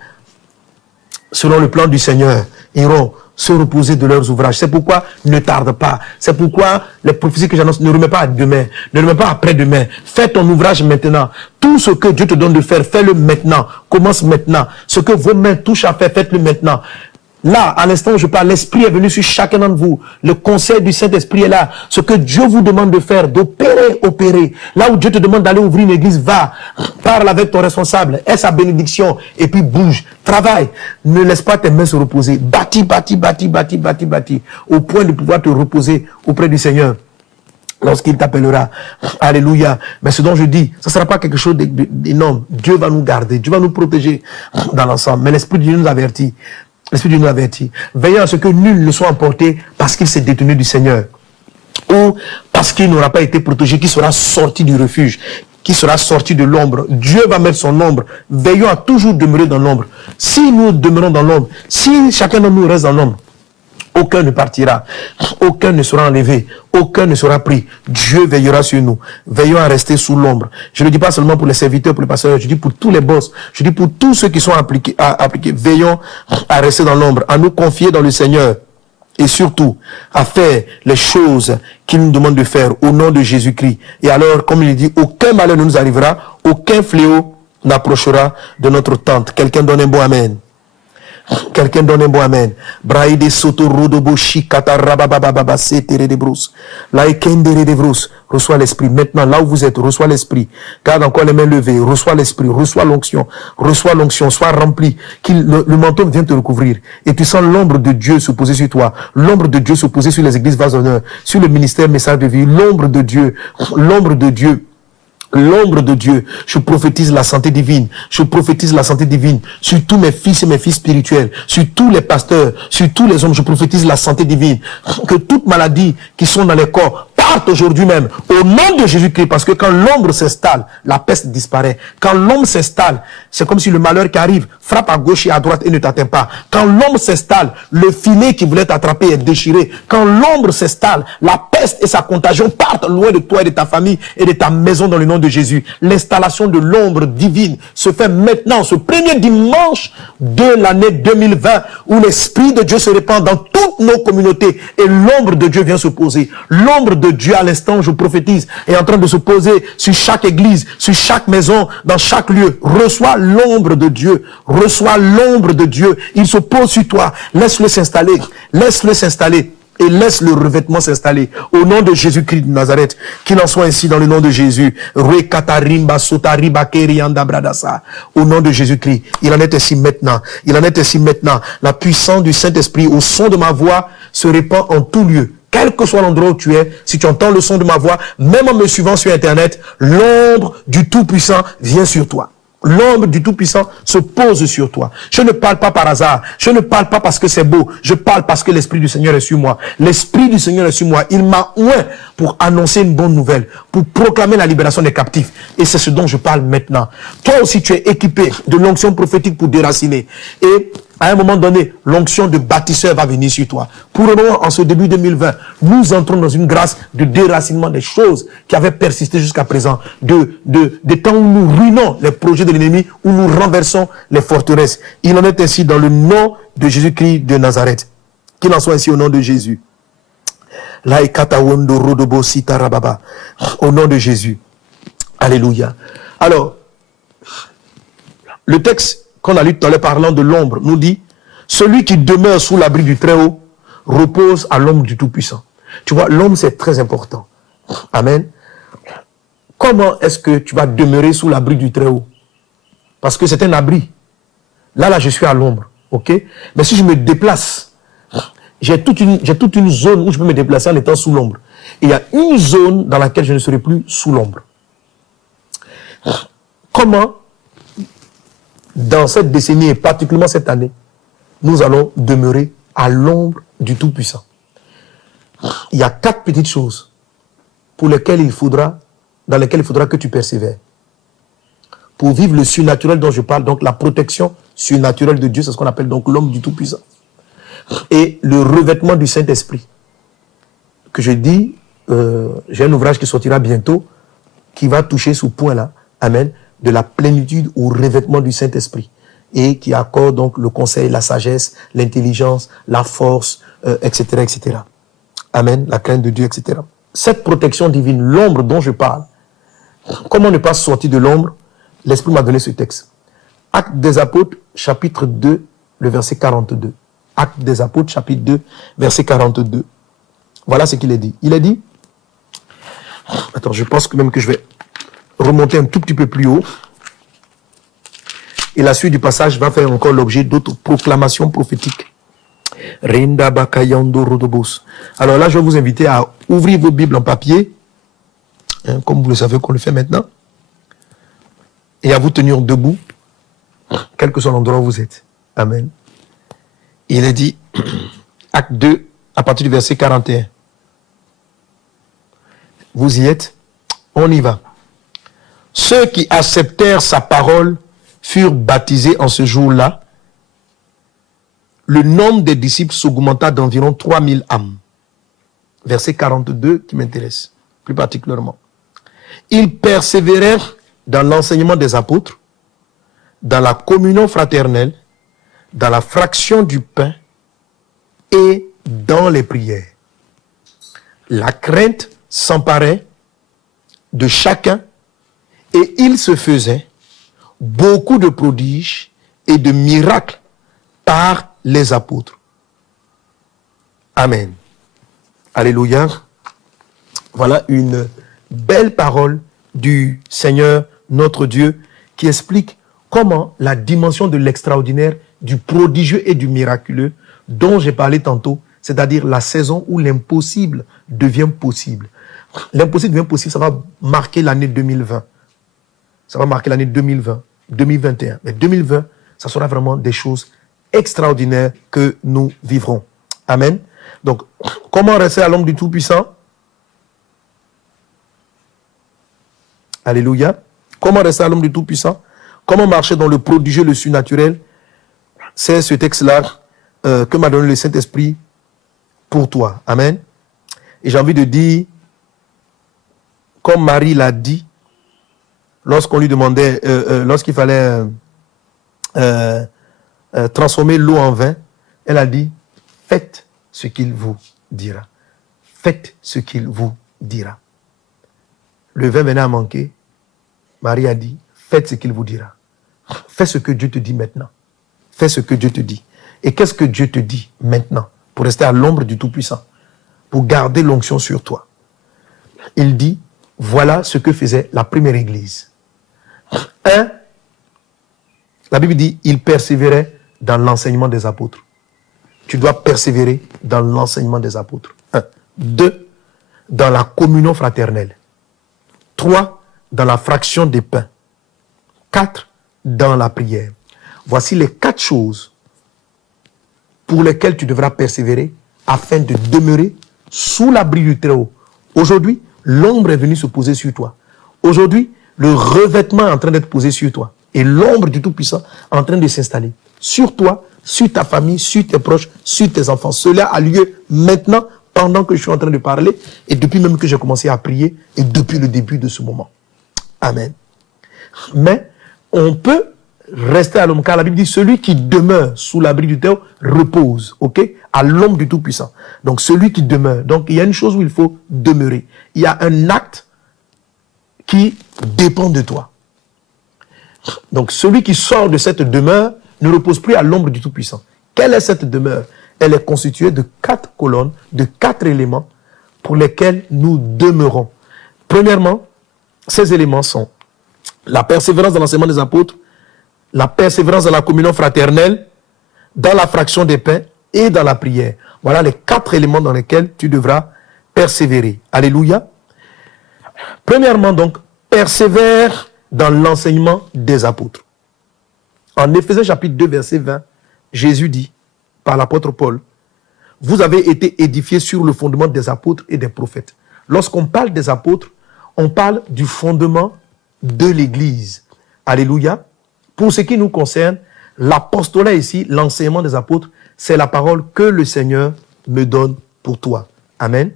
selon le plan du Seigneur, iront se reposer de leurs ouvrages. C'est pourquoi ne tarde pas. C'est pourquoi les prophéties que j'annonce, ne remets pas à demain, ne remets pas après-demain. Fais ton ouvrage maintenant. Tout ce que Dieu te donne de faire, fais-le maintenant. Commence maintenant. Ce que vos mains touchent à faire, faites-le maintenant. Là, à l'instant où je parle, l'Esprit est venu sur chacun d'entre vous. Le conseil du Saint-Esprit est là. Ce que Dieu vous demande de faire, d'opérer, opérer. Là où Dieu te demande d'aller ouvrir une église, va. Parle avec ton responsable. Aie sa bénédiction. Et puis bouge. Travaille. Ne laisse pas tes mains se reposer. Bâtis. Au point de pouvoir te reposer auprès du Seigneur lorsqu'il t'appellera. Alléluia. Mais ce dont je dis, ça ne sera pas quelque chose d'énorme. Dieu va nous garder. Dieu va nous protéger dans l'ensemble. Mais l'Esprit de Dieu nous avertit. L'Esprit de Dieu nous avertit. Veillons à ce que nul ne soit emporté parce qu'il s'est détourné du Seigneur. Ou parce qu'il n'aura pas été protégé, qu'il sera sorti du refuge, qui sera sorti de l'ombre. Dieu va mettre son ombre. Veillons à toujours demeurer dans l'ombre. Si nous demeurons dans l'ombre, si chacun de nous reste dans l'ombre, aucun ne partira, aucun ne sera enlevé, aucun ne sera pris. Dieu veillera sur nous. Veillons à rester sous l'ombre. Je ne dis pas seulement pour les serviteurs, pour les pasteurs, je dis pour tous les boss, je dis pour tous ceux qui sont appliqués. Veillons à rester dans l'ombre, à nous confier dans le Seigneur et surtout à faire les choses qu'il nous demande de faire au nom de Jésus-Christ. Et alors, comme il dit, aucun malheur ne nous arrivera, aucun fléau n'approchera de notre tente. Quelqu'un donne un bon amen. Quelqu'un donne un bon amen. Braide soto rodobo shikata rababababa setere de brousse. La ekendere de brousse. Reçois l'esprit. Maintenant, là où vous êtes, reçois l'esprit. Garde encore les mains levées. Reçois l'esprit. Reçois l'onction. Reçois l'onction. Sois rempli. Le manteau vient te recouvrir. Et tu sens l'ombre de Dieu se poser sur toi. L'ombre de Dieu se poser sur les églises Vase d'honneur. Sur le ministère Message de Vie. L'ombre de Dieu. L'ombre de Dieu. l'ombre de Dieu. Je prophétise la santé divine. Je prophétise la santé divine sur tous mes fils et mes filles spirituels, sur tous les pasteurs, sur tous les hommes. Je prophétise la santé divine. Que toute maladie qui sont dans les corps partent aujourd'hui même au nom de Jésus-Christ, parce que quand l'ombre s'installe, la peste disparaît. Quand l'ombre s'installe, c'est comme si le malheur qui arrive frappe à gauche et à droite et ne t'atteint pas. Quand l'ombre s'installe, le filet qui voulait t'attraper est déchiré. Quand l'ombre s'installe, la peste et sa contagion partent loin de toi et de ta famille et de ta maison dans le nom de Jésus. L'installation de l'ombre divine se fait maintenant, ce premier dimanche de l'année 2020, où l'Esprit de Dieu se répand dans toutes nos communautés et l'ombre de Dieu vient se poser. L'ombre de Dieu, à l'instant, je prophétise, est en train de se poser sur chaque église, sur chaque maison, dans chaque lieu. Reçois l'ombre de Dieu. Reçois l'ombre de Dieu. Il se pose sur toi. Laisse-le s'installer. Laisse-le s'installer. Et laisse le revêtement s'installer. Au nom de Jésus-Christ de Nazareth. Qu'il en soit ainsi dans le nom de Jésus. Au nom de Jésus-Christ. Il en est ainsi maintenant. Il en est ainsi maintenant. La puissance du Saint-Esprit, au son de ma voix, se répand en tout lieu. Quel que soit l'endroit où tu es, si tu entends le son de ma voix, même en me suivant sur Internet, l'ombre du Tout-Puissant vient sur toi. L'ombre du Tout-Puissant se pose sur toi. Je ne parle pas par hasard. Je ne parle pas parce que c'est beau. Je parle parce que l'Esprit du Seigneur est sur moi. L'Esprit du Seigneur est sur moi. Il m'a oint pour annoncer une bonne nouvelle, pour proclamer la libération des captifs. Et c'est ce dont je parle maintenant. Toi aussi, tu es équipé de l'onction prophétique pour déraciner. Et à un moment donné, l'onction de bâtisseur va venir sur toi. Pour le moment, en ce début 2020, nous entrons dans une grâce de déracinement des choses qui avaient persisté jusqu'à présent, des temps où nous ruinons les projets de l'ennemi, où nous renversons les forteresses. Il en est ainsi dans le nom de Jésus-Christ de Nazareth. Qu'il en soit ainsi au nom de Jésus. Au nom de Jésus. Alléluia. Alors, le texte qu'on a lu tout à l'heure parlant de l'ombre, nous dit, celui qui demeure sous l'abri du Très-Haut repose à l'ombre du Tout-Puissant. Tu vois, l'ombre c'est très important. Amen. Comment est-ce que tu vas demeurer sous l'abri du Très-Haut? Parce que c'est un abri. Là, je suis à l'ombre. Ok? Mais si je me déplace, j'ai toute une zone où je peux me déplacer en étant sous l'ombre. Et il y a une zone dans laquelle je ne serai plus sous l'ombre. Comment, dans cette décennie et particulièrement cette année, nous allons demeurer à l'ombre du Tout-Puissant? Il y a 4 petites choses dans lesquelles il faudra que tu persévères. Pour vivre le surnaturel dont je parle, donc la protection surnaturelle de Dieu, c'est ce qu'on appelle donc l'homme du Tout-Puissant. Et le revêtement du Saint-Esprit. Que je dis, j'ai un ouvrage qui sortira bientôt, qui va toucher ce point-là, amen, de la plénitude au revêtement du Saint-Esprit. Et qui accorde donc le conseil, la sagesse, l'intelligence, la force, etc., etc. Amen, la crainte de Dieu, etc. Cette protection divine, l'ombre dont je parle, comment ne pas sortir de l'ombre? L'Esprit m'a donné ce texte. Actes des Apôtres, chapitre 2, le verset 42. Actes des Apôtres, chapitre 2, verset 42. Voilà ce qu'il est dit. Il est dit, attends, je pense que même que je vais remonter un tout petit peu plus haut. Et la suite du passage va faire encore l'objet d'autres proclamations prophétiques. Alors là, je vais vous inviter à ouvrir vos Bibles en papier, hein, comme vous le savez qu'on le fait maintenant, et à vous tenir debout, quel que soit l'endroit où vous êtes. Amen. Il est dit, acte 2, à partir du verset 41. Vous y êtes? On y va. Ceux qui acceptèrent sa parole furent baptisés en ce jour-là. Le nombre des disciples s'augmenta d'environ 3000 âmes. Verset 42 qui m'intéresse plus particulièrement. Ils persévérèrent dans l'enseignement des apôtres, dans la communion fraternelle, dans la fraction du pain et dans les prières. La crainte s'emparait de chacun et il se faisait beaucoup de prodiges et de miracles par les apôtres. Amen. Alléluia. Voilà une belle parole du Seigneur, notre Dieu, qui explique comment la dimension de l'extraordinaire, du prodigieux et du miraculeux, dont j'ai parlé tantôt, c'est-à-dire la saison où l'impossible devient possible. L'impossible devient possible, ça va marquer l'année 2020. Ça va marquer l'année 2020, 2021. Mais 2020, ça sera vraiment des choses extraordinaires que nous vivrons. Amen. Donc, comment rester à l'ombre du Tout-Puissant? Alléluia. Comment rester à l'ombre du Tout-Puissant? Comment marcher dans le prodigieux, le surnaturel? C'est ce texte-là que m'a donné le Saint-Esprit pour toi. Amen. Et j'ai envie de dire, comme Marie l'a dit, lorsqu'on lui demandait, lorsqu'il fallait transformer l'eau en vin, elle a dit, faites ce qu'il vous dira. Faites ce qu'il vous dira. Le vin venait à manquer. Marie a dit, faites ce qu'il vous dira. Fais ce que Dieu te dit maintenant. Fais ce que Dieu te dit. Et qu'est-ce que Dieu te dit maintenant pour rester à l'ombre du Tout-Puissant, pour garder l'onction sur toi? Il dit, voilà ce que faisait la première église. La Bible dit, il persévérait dans l'enseignement des apôtres. Tu dois persévérer dans l'enseignement des apôtres. 2, dans la communion fraternelle. 3, dans la fraction des pains. 4, dans la prière. Voici les 4 choses pour lesquelles tu devras persévérer afin de demeurer sous l'abri du Très-Haut. Aujourd'hui, l'ombre est venue se poser sur toi. Aujourd'hui, le revêtement est en train d'être posé sur toi. Et l'ombre du Tout-Puissant est en train de s'installer sur toi, sur ta famille, sur tes proches, sur tes enfants. Cela a lieu maintenant, pendant que je suis en train de parler, et depuis même que j'ai commencé à prier, et depuis le début de ce moment. Amen. Mais on peut rester à l'ombre, car la Bible dit, celui qui demeure sous l'abri du Très-Haut repose, ok, à l'ombre du Tout-Puissant. Donc celui qui demeure. Donc il y a une chose où il faut demeurer. Il y a un acte qui dépend de toi. Donc celui qui sort de cette demeure ne repose plus à l'ombre du Tout-Puissant. Quelle est cette demeure? Elle est constituée de 4 colonnes, de 4 éléments pour lesquels nous demeurons. Premièrement, ces éléments sont la persévérance dans l'enseignement des apôtres, la persévérance dans la communion fraternelle, dans la fraction des pains et dans la prière. Voilà les 4 éléments dans lesquels tu devras persévérer. Alléluia. Premièrement donc, persévère dans l'enseignement des apôtres. En Éphésiens chapitre 2, verset 20, Jésus dit, par l'apôtre Paul, vous avez été édifiés sur le fondement des apôtres et des prophètes. Lorsqu'on parle des apôtres, on parle du fondement de l'Église. Alléluia. Pour ce qui nous concerne, l'apostolat ici, l'enseignement des apôtres, c'est la parole que le Seigneur me donne pour toi. Amen.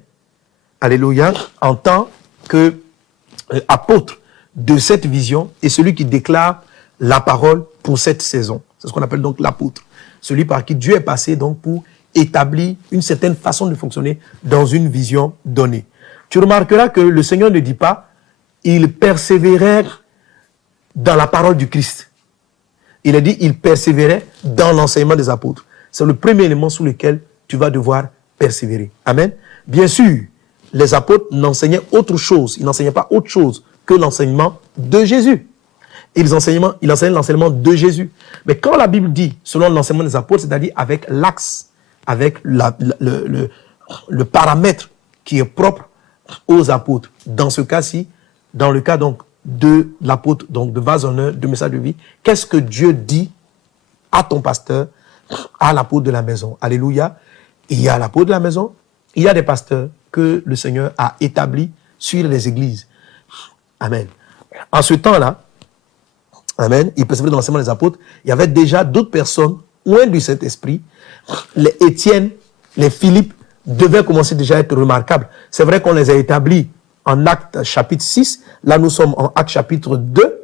Alléluia. En tant que apôtre de cette vision et celui qui déclare la parole pour cette saison. C'est ce qu'on appelle donc l'apôtre. Celui par qui Dieu est passé donc pour établir une certaine façon de fonctionner dans une vision donnée. Tu remarqueras que le Seigneur ne dit pas « il persévérait dans la parole du Christ ». Il a dit « il persévérait dans l'enseignement des apôtres ». C'est le premier élément sur lequel tu vas devoir persévérer. Amen. Bien sûr, les apôtres n'enseignaient autre chose. Ils n'enseignaient pas autre chose que l'enseignement de Jésus. Ils enseignaient l'enseignement de Jésus. Mais quand la Bible dit, selon l'enseignement des apôtres, c'est-à-dire avec l'axe, avec le paramètre qui est propre aux apôtres. Dans ce cas-ci, dans le cas donc de l'apôtre, donc de vase honneur, de message de vie, qu'est-ce que Dieu dit à ton pasteur, à l'apôtre de la maison? Alléluia. Il y a l'apôtre de la maison, il y a des pasteurs que le Seigneur a établis sur les églises. Amen. En ce temps-là, amen, il persévérait dans l'enseignement des apôtres. Il y avait déjà d'autres personnes, loin du Saint-Esprit. Les Étienne, les Philippe devaient commencer déjà à être remarquables. C'est vrai qu'on les a établis en Actes chapitre 6. Là, nous sommes en Actes chapitre 2.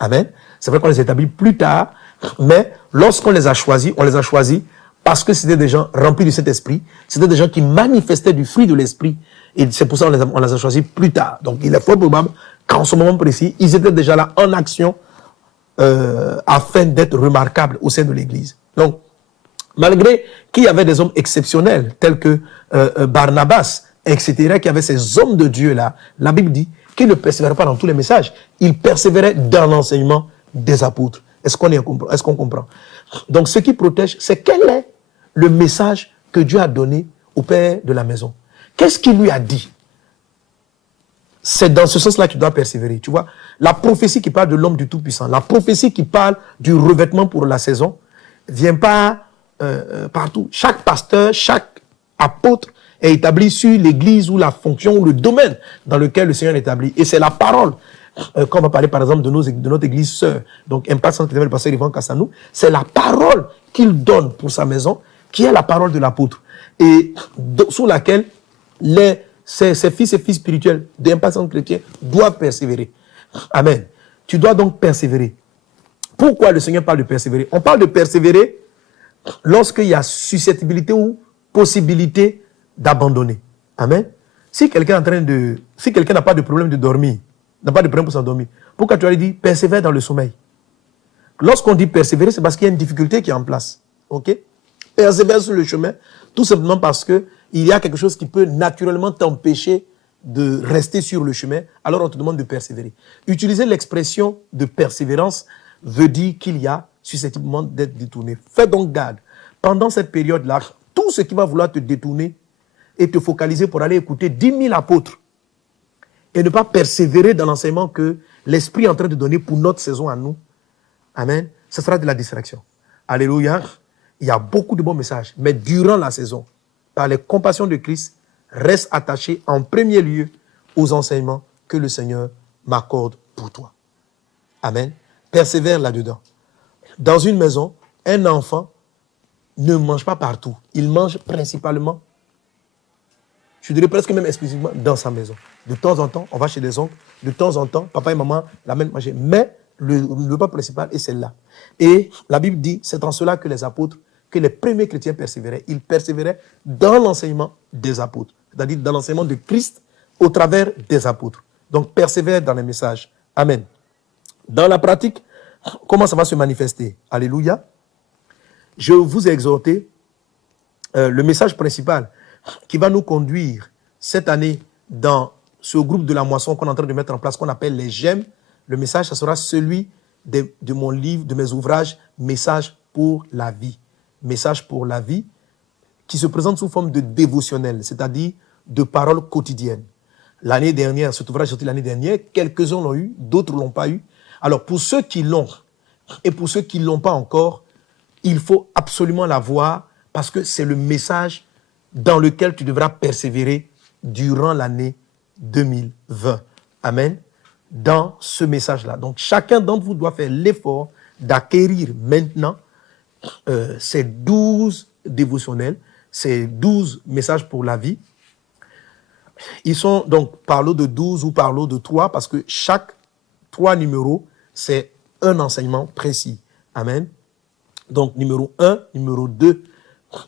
Amen. C'est vrai qu'on les a établis plus tard. Mais lorsqu'on les a choisis, on les a choisis parce que c'était des gens remplis du Saint-Esprit. C'était des gens qui manifestaient du fruit de l'Esprit. Et c'est pour ça qu'on les a choisis plus tard. Donc, il est fort probable qu'en ce moment précis, ils étaient déjà là en action afin d'être remarquables au sein de l'Église. Donc, malgré qu'il y avait des hommes exceptionnels, tels que Barnabas, etc., qui avaient ces hommes de Dieu-là, la Bible dit qu'ils ne persévéraient pas dans tous les messages. Ils persévéraient dans l'enseignement des apôtres. Est-ce qu'on comprend? Donc, ce qui protège, c'est quel est le message que Dieu a donné au père de la maison. Qu'est-ce qu'il lui a dit? c'est dans ce sens-là que tu dois persévérer. Tu vois, la prophétie qui parle de l'homme du Tout-Puissant, la prophétie qui parle du revêtement pour la saison, vient pas partout. Chaque pasteur, chaque apôtre est établi sur l'église ou la fonction ou le domaine dans lequel le Seigneur est établi. Et c'est la parole. Quand on va parler par exemple de notre église sœur, donc Impact Centre Chrétien, le pasteur Yvan Kassanou, c'est la parole qu'il donne pour sa maison, qui est la parole de l'apôtre. Et sous laquelle ses fils et filles spirituels d'Impact Centre Chrétien doivent persévérer. Amen. Tu dois donc persévérer. Pourquoi le Seigneur parle de persévérer? On parle de persévérer lorsqu'il y a susceptibilité ou possibilité d'abandonner. Amen. Si quelqu'un n'a pas de problème de dormir, n'a pas de problème pour s'endormir, pourquoi tu as dit persévère dans le sommeil? Lorsqu'on dit persévérer, c'est parce qu'il y a une difficulté qui est en place. Ok? Persévère sur le chemin, tout simplement parce qu'il y a quelque chose qui peut naturellement t'empêcher de rester sur le chemin, alors on te demande de persévérer. Utiliser l'expression de persévérance veut dire qu'il y a susceptiblement d'être détourné. Fais donc garde. Pendant cette période-là, tout ce qui va vouloir te détourner et te focaliser pour aller écouter 10 000 apôtres et ne pas persévérer dans l'enseignement que l'Esprit est en train de donner pour notre saison à nous, amen, ce sera de la distraction. Alléluia. Il y a beaucoup de bons messages, mais durant la saison, par les compassions de Christ, reste attaché en premier lieu aux enseignements que le Seigneur m'accorde pour toi. Amen. Persévère là-dedans. Dans une maison, un enfant ne mange pas partout. Il mange principalement, je dirais presque même exclusivement, dans sa maison. De temps en temps, on va chez des oncles. De temps en temps, papa et maman l'amènent manger. Mais le repas principal est celle-là. Et la Bible dit, c'est en cela que les apôtres, que les premiers chrétiens persévéraient. Ils persévéraient dans l'enseignement des apôtres. C'est-à-dire dans l'enseignement de Christ au travers des apôtres. Donc, persévère dans les messages. Amen. Dans la pratique, comment ça va se manifester? Alléluia. Je vous ai exhorté le message principal qui va nous conduire cette année dans ce groupe de la moisson qu'on est en train de mettre en place, qu'on appelle les gemmes. Le message, ça sera celui de mon livre, de mes ouvrages, Message pour la vie. Message pour la vie, qui se présente sous forme de dévotionnel, c'est-à-dire de paroles quotidiennes. L'année dernière, cet ouvrage est sorti l'année dernière, quelques-uns l'ont eu, d'autres ne l'ont pas eu. Alors, pour ceux qui l'ont et pour ceux qui ne l'ont pas encore, il faut absolument l'avoir parce que c'est le message dans lequel tu devras persévérer durant l'année 2020. Amen. Dans ce message-là. Donc, chacun d'entre vous doit faire l'effort d'acquérir maintenant ces 12 dévotionnels, ces 12 messages pour la vie. Ils sont donc par lot de 12 ou par lot de 3 parce que chaque 3 numéros, c'est un enseignement précis. Amen. Donc, numéro 1, numéro 2,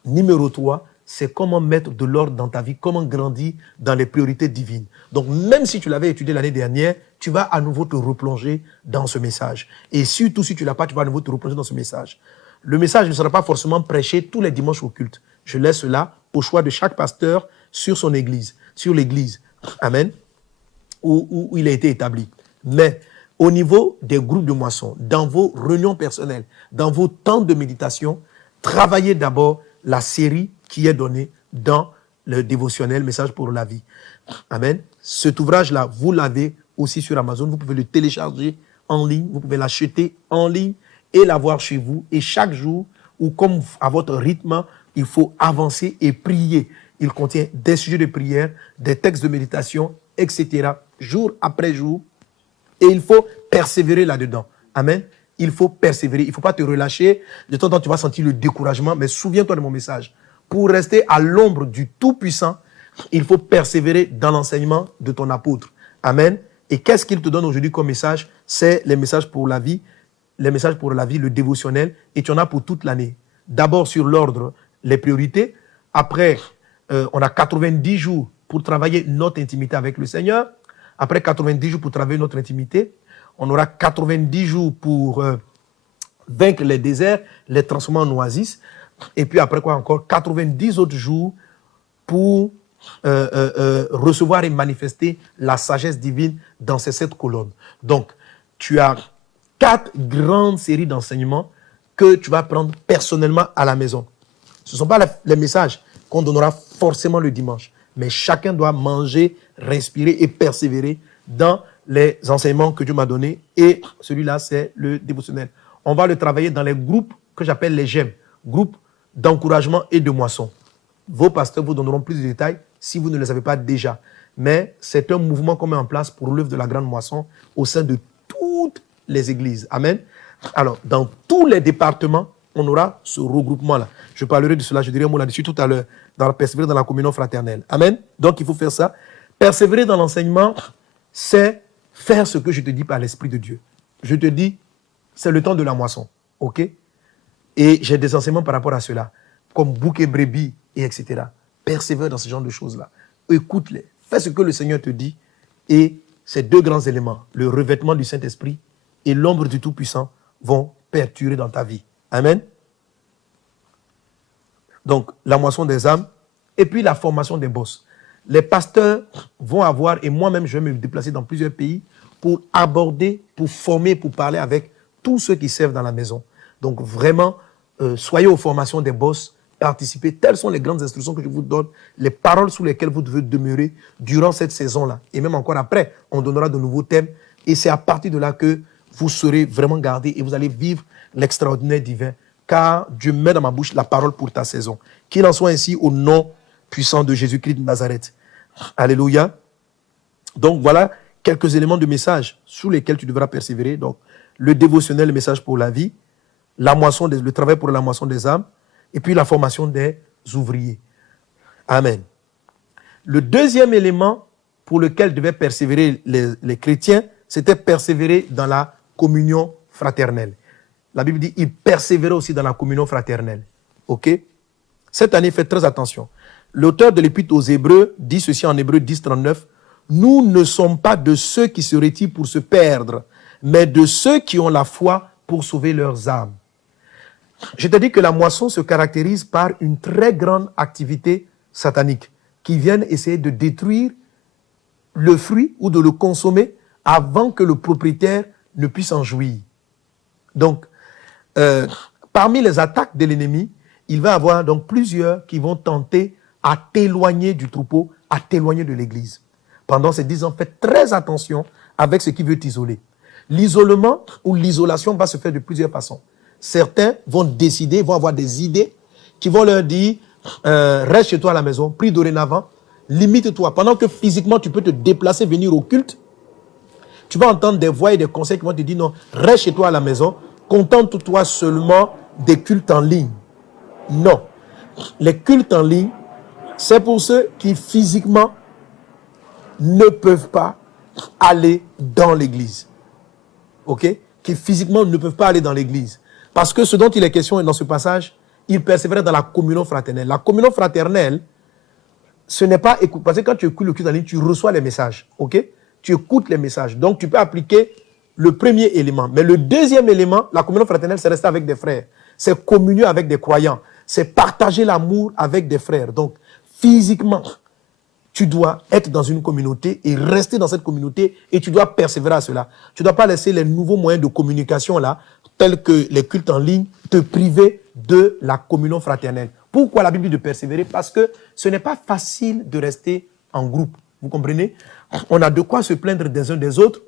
numéro 3, c'est comment mettre de l'ordre dans ta vie, comment grandir dans les priorités divines. Donc, même si tu l'avais étudié l'année dernière, tu vas à nouveau te replonger dans ce message. Et surtout, si tu ne l'as pas, tu vas à nouveau te replonger dans ce message. Le message ne sera pas forcément prêché tous les dimanches au culte. Je laisse cela au choix de chaque pasteur sur son église, sur l'église. Amen. Où il a été établi. Mais au niveau des groupes de moisson, dans vos réunions personnelles, dans vos temps de méditation, travaillez d'abord la série qui est donnée dans le dévotionnel Message pour la vie. Amen. Cet ouvrage-là, vous l'avez aussi sur Amazon. Vous pouvez le télécharger en ligne, vous pouvez l'acheter en ligne et l'avoir chez vous. Et chaque jour, ou comme à votre rythme, il faut avancer et prier. Il contient des sujets de prière, des textes de méditation, etc. Jour après jour. Et il faut persévérer là-dedans. Amen. Il faut persévérer. Il ne faut pas te relâcher. De temps en temps, tu vas sentir le découragement. Mais souviens-toi de mon message. Pour rester à l'ombre du Tout-Puissant, il faut persévérer dans l'enseignement de ton apôtre. Amen. Et qu'est-ce qu'il te donne aujourd'hui comme message? C'est les messages pour la vie. Les messages pour la vie, le dévotionnel. Et tu en as pour toute l'année. D'abord sur l'ordre, les priorités. Après, on a 90 jours pour travailler notre intimité avec le Seigneur. Après 90 jours pour travailler notre intimité, on aura 90 jours pour vaincre les déserts, les transformer en oasis. Et puis après quoi encore? 90 autres jours pour recevoir et manifester la sagesse divine dans ces 7 colonnes. Donc, tu as 4 grandes séries d'enseignements que tu vas prendre personnellement à la maison. Ce ne sont pas les messages qu'on donnera forcément le dimanche. Mais chacun doit manger, respirer et persévérer dans les enseignements que Dieu m'a donnés. Et celui-là, c'est le dévotionnel. On va le travailler dans les groupes que j'appelle les GEM, groupes d'encouragement et de moisson. Vos pasteurs vous donneront plus de détails si vous ne les avez pas déjà. Mais c'est un mouvement qu'on met en place pour l'œuvre de la grande moisson au sein de toutes les églises. Amen. Alors, dans tous les départements, on aura ce regroupement-là. Je parlerai de cela, je dirai un mot là-dessus tout à l'heure, dans la persévérer dans la communion fraternelle. Amen. Donc, il faut faire ça. Persévérer dans l'enseignement, c'est faire ce que je te dis par l'Esprit de Dieu. Je te dis, c'est le temps de la moisson. OK? Et j'ai des enseignements par rapport à cela, comme bouc et brebis, et etc. Persévère dans ce genre de choses-là. Écoute-les. Fais ce que le Seigneur te dit. Et ces deux grands éléments, le revêtement du Saint-Esprit et l'ombre du Tout-Puissant, vont perdurer dans ta vie. Amen. Donc, la moisson des âmes et puis la formation des boss. Les pasteurs vont avoir, et moi-même, je vais me déplacer dans plusieurs pays pour aborder, pour former, pour parler avec tous ceux qui servent dans la maison. Donc, vraiment, soyez aux formations des boss, participez. Telles sont les grandes instructions que je vous donne, les paroles sous lesquelles vous devez demeurer durant cette saison-là. Et même encore après, on donnera de nouveaux thèmes. Et c'est à partir de là que vous serez vraiment gardés et vous allez vivre l'extraordinaire divin. Car Dieu met dans ma bouche la parole pour ta saison. Qu'il en soit ainsi au nom puissant de Jésus-Christ de Nazareth. Alléluia. Donc voilà quelques éléments de message sous lesquels tu devras persévérer. Donc le dévotionnel, le message pour la vie, la moisson le travail pour la moisson des âmes, et puis la formation des ouvriers. Amen. Le deuxième élément pour lequel devaient persévérer les chrétiens, c'était persévérer dans la communion fraternelle. La Bible dit, ils persévéraient aussi dans la communion fraternelle. OK? Cette année, faites très attention. L'auteur de l'Épître aux Hébreux dit ceci en Hébreux 10, 39. Nous ne sommes pas de ceux qui se retirent pour se perdre, mais de ceux qui ont la foi pour sauver leurs âmes. Je te dis que la moisson se caractérise par une très grande activité satanique qui viennent essayer de détruire le fruit ou de le consommer avant que le propriétaire ne puisse en jouir. Donc, parmi les attaques de l'ennemi, il va y avoir donc plusieurs qui vont tenter à t'éloigner du troupeau, à t'éloigner de l'église. Pendant ces 10 ans, faites très attention avec ce qui veut t'isoler. L'isolement ou l'isolation va se faire de plusieurs façons. Certains vont décider, vont avoir des idées qui vont leur dire reste chez toi à la maison, prie dorénavant, limite-toi. Pendant que physiquement tu peux te déplacer, venir au culte, tu vas entendre des voix et des conseils qui vont te dire non, reste chez toi à la maison, contente-toi seulement des cultes en ligne. Non. Les cultes en ligne, c'est pour ceux qui physiquement ne peuvent pas aller dans l'église. OK? Qui physiquement ne peuvent pas aller dans l'église. Parce que ce dont il est question dans ce passage, il persévérait dans la communion fraternelle. La communion fraternelle, ce n'est pas écoute. Parce que quand tu écoutes le culte en ligne, tu reçois les messages. OK? Tu écoutes les messages. Donc, tu peux appliquer le premier élément. Mais le deuxième élément, la communion fraternelle, c'est rester avec des frères. C'est communier avec des croyants. C'est partager l'amour avec des frères. Donc, physiquement, tu dois être dans une communauté et rester dans cette communauté et tu dois persévérer à cela. Tu ne dois pas laisser les nouveaux moyens de communication là, tels que les cultes en ligne, te priver de la communion fraternelle. Pourquoi la Bible dit de persévérer? Parce que ce n'est pas facile de rester en groupe. Vous comprenez? On a de quoi se plaindre des uns des autres.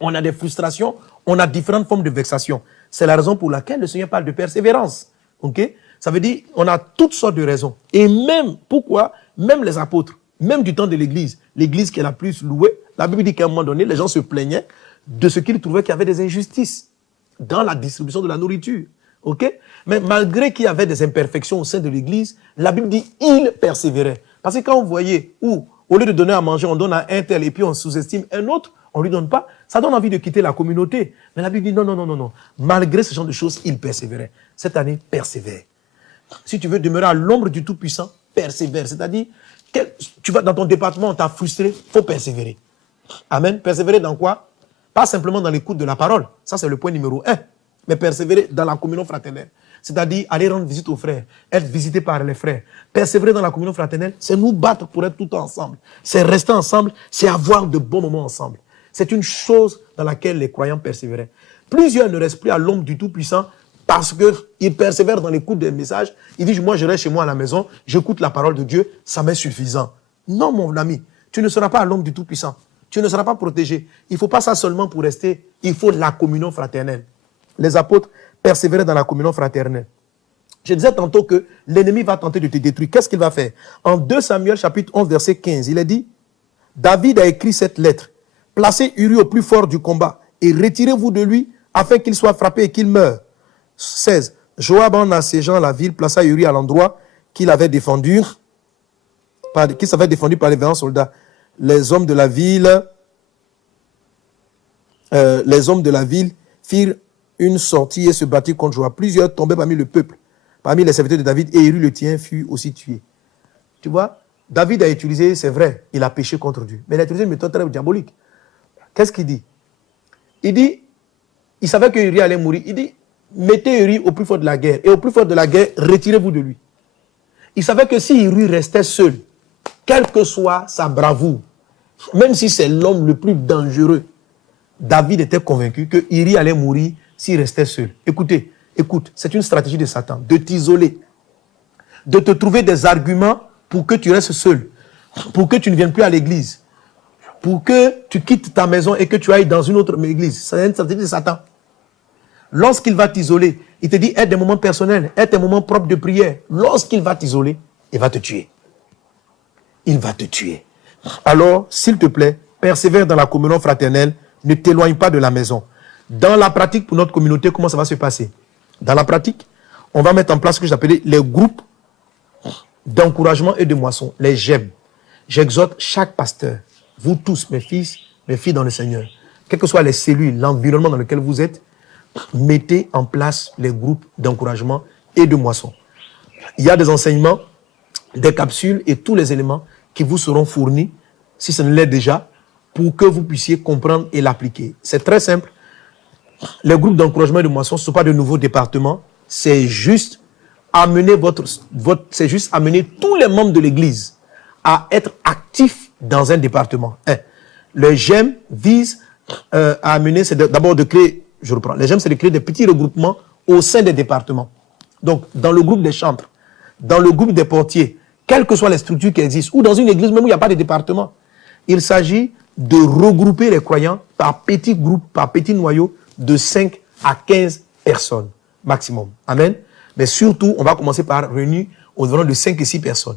On a des frustrations. On a différentes formes de vexation. C'est la raison pour laquelle le Seigneur parle de persévérance. OK? Ça veut dire on a toutes sortes de raisons. Et même, pourquoi? Même les apôtres, même du temps de l'Église qui est la plus louée, la Bible dit qu'à un moment donné, les gens se plaignaient de ce qu'ils trouvaient qu'il y avait des injustices dans la distribution de la nourriture. OK? Mais malgré qu'il y avait des imperfections au sein de l'Église, la Bible dit ils persévéraient. Parce que quand vous voyez où, au lieu de donner à manger, on donne à un tel et puis on sous-estime un autre, on ne lui donne pas, ça donne envie de quitter la communauté. Mais la Bible dit non. Malgré ce genre de choses, ils persévéraient. Cette année, persévère. Si tu veux demeurer à l'ombre du Tout-Puissant, persévère. C'est-à-dire, tu vas dans ton département, on t'a frustré, il faut persévérer. Amen. Persévérer dans quoi? Pas simplement dans l'écoute de la parole. Ça, c'est le point numéro 1. Mais persévérer dans la communion fraternelle. C'est-à-dire aller rendre visite aux frères, être visité par les frères. Persévérer dans la communion fraternelle, c'est nous battre pour être tout le temps ensemble. C'est rester ensemble, c'est avoir de bons moments ensemble. C'est une chose dans laquelle les croyants persévéraient. Plusieurs ne restent plus à l'ombre du Tout-Puissant parce qu'ils persévèrent dans l'écoute des messages. Ils disent, moi je reste chez moi à la maison, j'écoute la parole de Dieu, ça m'est suffisant. Non, mon ami, tu ne seras pas à l'ombre du Tout-Puissant. Tu ne seras pas protégé. Il ne faut pas ça seulement pour rester. Il faut la communion fraternelle. Les apôtres persévéraient dans la communion fraternelle. Je disais tantôt que l'ennemi va tenter de te détruire. Qu'est-ce qu'il va faire? En 2 Samuel chapitre 11 verset 15, il est dit, David a écrit cette lettre. Placez Uri au plus fort du combat et retirez-vous de lui afin qu'il soit frappé et qu'il meure. 16. Joab en assiégeant la ville plaça Uri à l'endroit qu'il avait défendu, qu'il s'avait défendu par les vaillants soldats. Les hommes de la ville firent une sortie et se battirent contre Joab. Plusieurs tombaient parmi le peuple, parmi les serviteurs de David, et Uri le tien fut aussi tué. Tu vois, David a utilisé, c'est vrai, il a péché contre Dieu, mais il a utilisé une méthode très diabolique. Qu'est-ce qu'il dit? Il dit, il savait que Uri allait mourir. Il dit, mettez Uri au plus fort de la guerre. Et au plus fort de la guerre, retirez-vous de lui. Il savait que si Uri restait seul, quelle que soit sa bravoure, même si c'est l'homme le plus dangereux, David était convaincu que Uri allait mourir s'il restait seul. Écoute, c'est une stratégie de Satan, de t'isoler, de te trouver des arguments pour que tu restes seul, pour que tu ne viennes plus à l'église, pour que tu quittes ta maison et que tu ailles dans une autre église. C'est une stratégie de Satan. Lorsqu'il va t'isoler, il te dit, aie des moments personnels, aie des moments propres de prière. Lorsqu'il va t'isoler, il va te tuer. Il va te tuer. Alors, s'il te plaît, persévère dans la communion fraternelle, ne t'éloigne pas de la maison. Dans la pratique, pour notre communauté, comment ça va se passer? Dans la pratique, on va mettre en place ce que j'appelais les groupes d'encouragement et de moisson, les GEM. J'exhorte chaque pasteur, vous tous, mes fils, mes filles dans le Seigneur, quelles que soient les cellules, l'environnement dans lequel vous êtes, mettez en place les groupes d'encouragement et de moisson. Il y a des enseignements, des capsules et tous les éléments qui vous seront fournis, si ce ne l'est déjà, pour que vous puissiez comprendre et l'appliquer. C'est très simple. Les groupes d'encouragement et de moisson, ce ne sont pas de nouveaux départements, c'est juste amener c'est juste amener tous les membres de l'Église à être actifs dans un département. Le GEM vise à amener, c'est d'abord de créer, je reprends, les GEM, c'est de créer des petits regroupements au sein des départements. Donc, dans le groupe des chantres, dans le groupe des portiers, quelles que soient les structures qui existent, ou dans une église même où il n'y a pas de département, il s'agit de regrouper les croyants par petits groupes, par petits noyaux de 5 à 15 personnes maximum. Amen. Mais surtout, on va commencer par réunir au-delà de 5 et 6 personnes.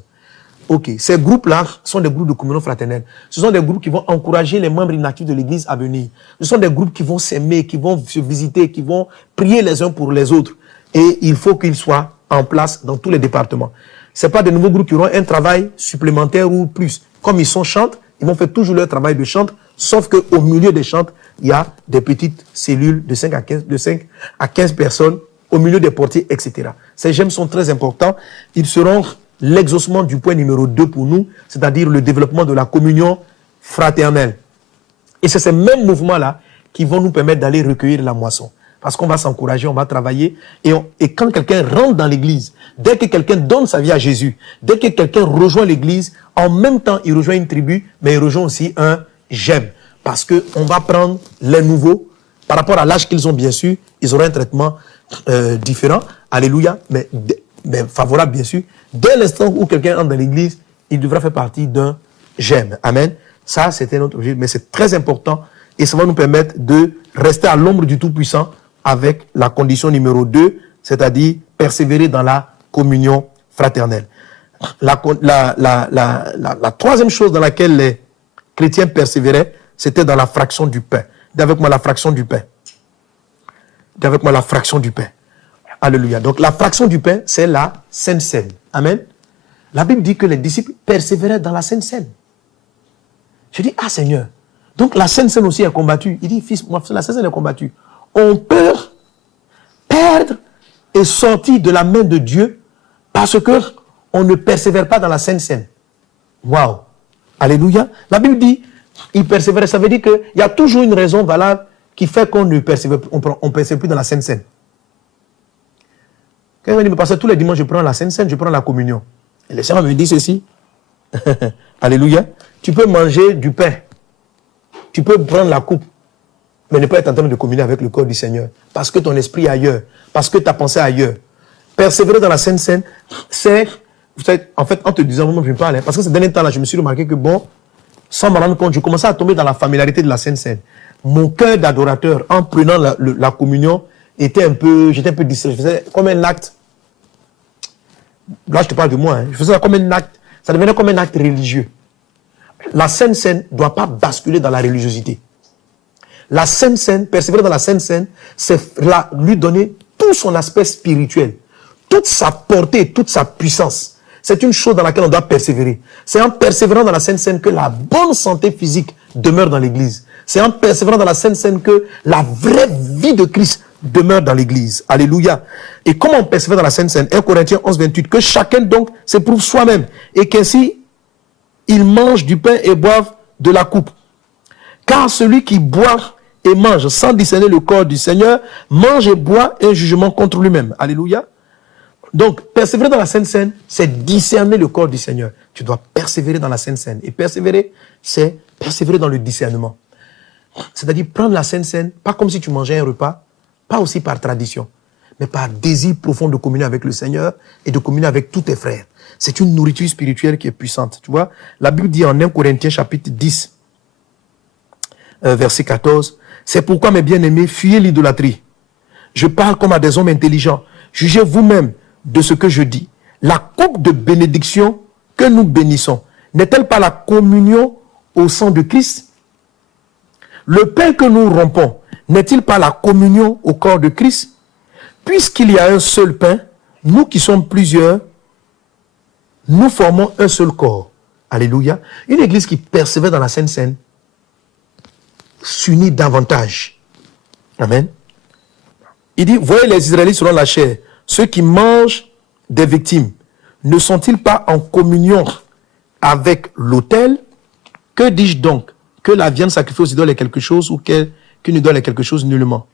Ok, ces groupes-là sont des groupes de communion fraternelle. Ce sont des groupes qui vont encourager les membres inactifs de l'église à venir. Ce sont des groupes qui vont s'aimer, qui vont se visiter, qui vont prier les uns pour les autres. Et il faut qu'ils soient en place dans tous les départements. Ce n'est pas des nouveaux groupes qui auront un travail supplémentaire ou plus. Comme ils sont chantres, ils vont faire toujours leur travail de chantre, sauf qu'au milieu des chantres, il y a des petites cellules de 5 à 15 personnes, au milieu des portiers, etc. Ces GEM sont très importants. Ils seront l'exaucement du point numéro 2 pour nous, c'est-à-dire le développement de la communion fraternelle. Et c'est ces mêmes mouvements-là qui vont nous permettre d'aller recueillir la moisson. Parce qu'on va s'encourager, on va travailler. Et quand quelqu'un rentre dans l'église, dès que quelqu'un donne sa vie à Jésus, dès que quelqu'un rejoint l'église, en même temps, il rejoint une tribu, mais il rejoint aussi un GEM. Parce qu'on va prendre les nouveaux, par rapport à l'âge qu'ils ont, bien sûr, ils auront un traitement différent. Alléluia, mais favorable, bien sûr. Dès l'instant où quelqu'un entre dans l'église, il devra faire partie d'un GEM. Amen. Ça, c'était notre objet, mais c'est très important et ça va nous permettre de rester à l'ombre du Tout-Puissant avec la condition numéro 2, c'est-à-dire persévérer dans la communion fraternelle. La troisième chose dans laquelle les chrétiens persévéraient, c'était dans la fraction du pain. Dis avec moi la fraction du pain. Dis avec moi la fraction du pain. Alléluia. Donc la fraction du pain, c'est la Sainte Seine. Amen. La Bible dit que les disciples persévéraient dans la Sainte Seine. Je dis, ah Seigneur, donc la Sainte Seine aussi est combattue. Il dit, fils, moi, la Sainte Seine est combattue. On peut perdre et sortir de la main de Dieu parce que on ne persévère pas dans la Sainte Seine. Waouh. Alléluia. La Bible dit, il persévère. Ça veut dire qu'il y a toujours une raison valable qui fait qu'on ne persévère, on persévère plus dans la Sainte Seine. Quelqu'un me dit, mais parce que tous les dimanches, je prends la Sainte Seine, je prends la communion. Et le Seigneur me dit ceci. Alléluia. Tu peux manger du pain. Tu peux prendre la coupe. Mais ne pas être en train de communier avec le corps du Seigneur. Parce que ton esprit est ailleurs. Parce que ta pensée est ailleurs. Persévérer dans la Sainte Seine, c'est vous savez, en fait, en te disant, moi, je me parle, parce que ces derniers temps-là, je me suis remarqué que, bon, sans m'en rendre compte, je commençais à tomber dans la familiarité de la Sainte Seine. Mon cœur d'adorateur, en prenant la communion, j'étais un peu distrait. Je faisais comme un acte. Là, je te parle de moi. Je faisais ça comme un acte. Ça devenait comme un acte religieux. La Sainte Seine ne doit pas basculer dans la religiosité. La Sainte Seine, persévérer dans la Sainte Seine, c'est lui donner tout son aspect spirituel, toute sa portée, toute sa puissance. C'est une chose dans laquelle on doit persévérer. C'est en persévérant dans la Sainte Seine que la bonne santé physique demeure dans l'Église. C'est en persévérant dans la Sainte Seine que la vraie vie de Christ demeure dans l'Église. Alléluia. Et comment on persévère dans la Sainte Seine? 1 Corinthiens 11, 28. Que chacun donc s'éprouve soi-même et qu'ainsi il mange du pain et boive de la coupe. Car celui qui boit et mange sans discerner le corps du Seigneur mange et boit un jugement contre lui-même. Alléluia. Donc, persévérer dans la Sainte Seine, c'est discerner le corps du Seigneur. Tu dois persévérer dans la Sainte Seine. Et persévérer, c'est persévérer dans le discernement. C'est-à-dire prendre la Sainte Seine, pas comme si tu mangeais un repas, pas aussi par tradition, mais par désir profond de communier avec le Seigneur et de communier avec tous tes frères. C'est une nourriture spirituelle qui est puissante. Tu vois, la Bible dit en 1 Corinthiens chapitre 10, verset 14, « C'est pourquoi, mes bien-aimés, fuyez l'idolâtrie. Je parle comme à des hommes intelligents. Jugez vous-même de ce que je dis. La coupe de bénédiction que nous bénissons, n'est-elle pas la communion au sang de Christ? Le pain que nous rompons, n'est-il pas la communion au corps de Christ? Puisqu'il y a un seul pain, nous qui sommes plusieurs, nous formons un seul corps. » Alléluia. Une église qui persévère dans la Sainte Seine s'unit davantage. Amen. Il dit, voyez les Israélites selon la chair, ceux qui mangent des victimes, ne sont-ils pas en communion avec l'autel? Que dis-je donc? Que la viande sacrifiée aux idoles est quelque chose ou qu'une idole est quelque chose? Nullement.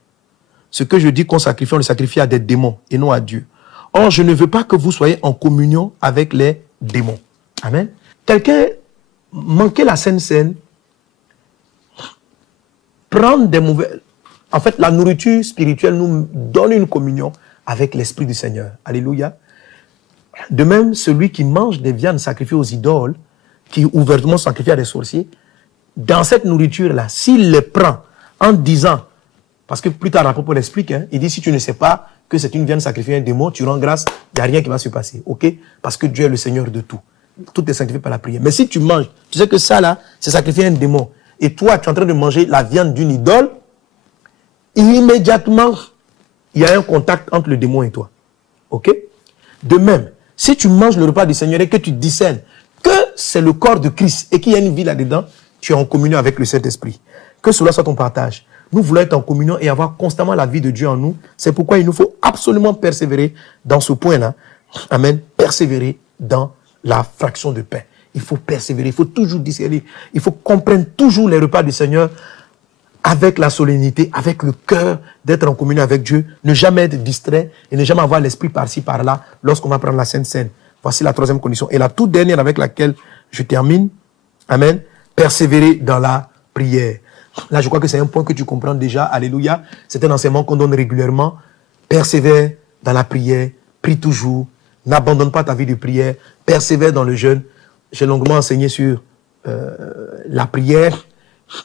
Ce que je dis qu'on sacrifie, on le sacrifie à des démons et non à Dieu. Or, je ne veux pas que vous soyez en communion avec les démons. Amen. Quelqu'un manquer la Sainte Seine, prendre des mauvais... En fait, la nourriture spirituelle nous donne une communion avec l'Esprit du Seigneur. Alléluia. De même, celui qui mange des viandes sacrifiées aux idoles, qui ouvertement sacrifie à des sorciers, dans cette nourriture-là, s'il les prend en disant, parce que plus tard l'apôtre l'explique, il dit, si tu ne sais pas que c'est une viande sacrifiée à un démon, tu rends grâce, il n'y a rien qui va se passer. Ok? Parce que Dieu est le Seigneur de tout. Tout est sanctifié par la prière. Mais si tu manges, tu sais que ça là, c'est sacrifié à un démon. Et toi, tu es en train de manger la viande d'une idole, immédiatement, il y a un contact entre le démon et toi. Ok? De même, si tu manges le repas du Seigneur et que tu discernes que c'est le corps de Christ et qu'il y a une vie là-dedans, tu es en communion avec le Saint-Esprit. Que cela soit ton partage. Nous voulons être en communion et avoir constamment la vie de Dieu en nous. C'est pourquoi il nous faut absolument persévérer dans ce point-là. Amen. Persévérer dans la fraction de pain. Il faut persévérer, il faut toujours discerner. Il faut comprendre toujours les repas du Seigneur avec la solennité, avec le cœur d'être en communion avec Dieu. Ne jamais être distrait et ne jamais avoir l'esprit par-ci, par-là lorsqu'on va prendre la Sainte Seine. Voici la troisième condition. Et la toute dernière avec laquelle je termine. Amen. Persévérer dans la prière. Là, je crois que c'est un point que tu comprends déjà. Alléluia. C'est un enseignement qu'on donne régulièrement. Persévère dans la prière. Prie toujours. N'abandonne pas ta vie de prière. Persévère dans le jeûne. J'ai longuement enseigné sur la prière.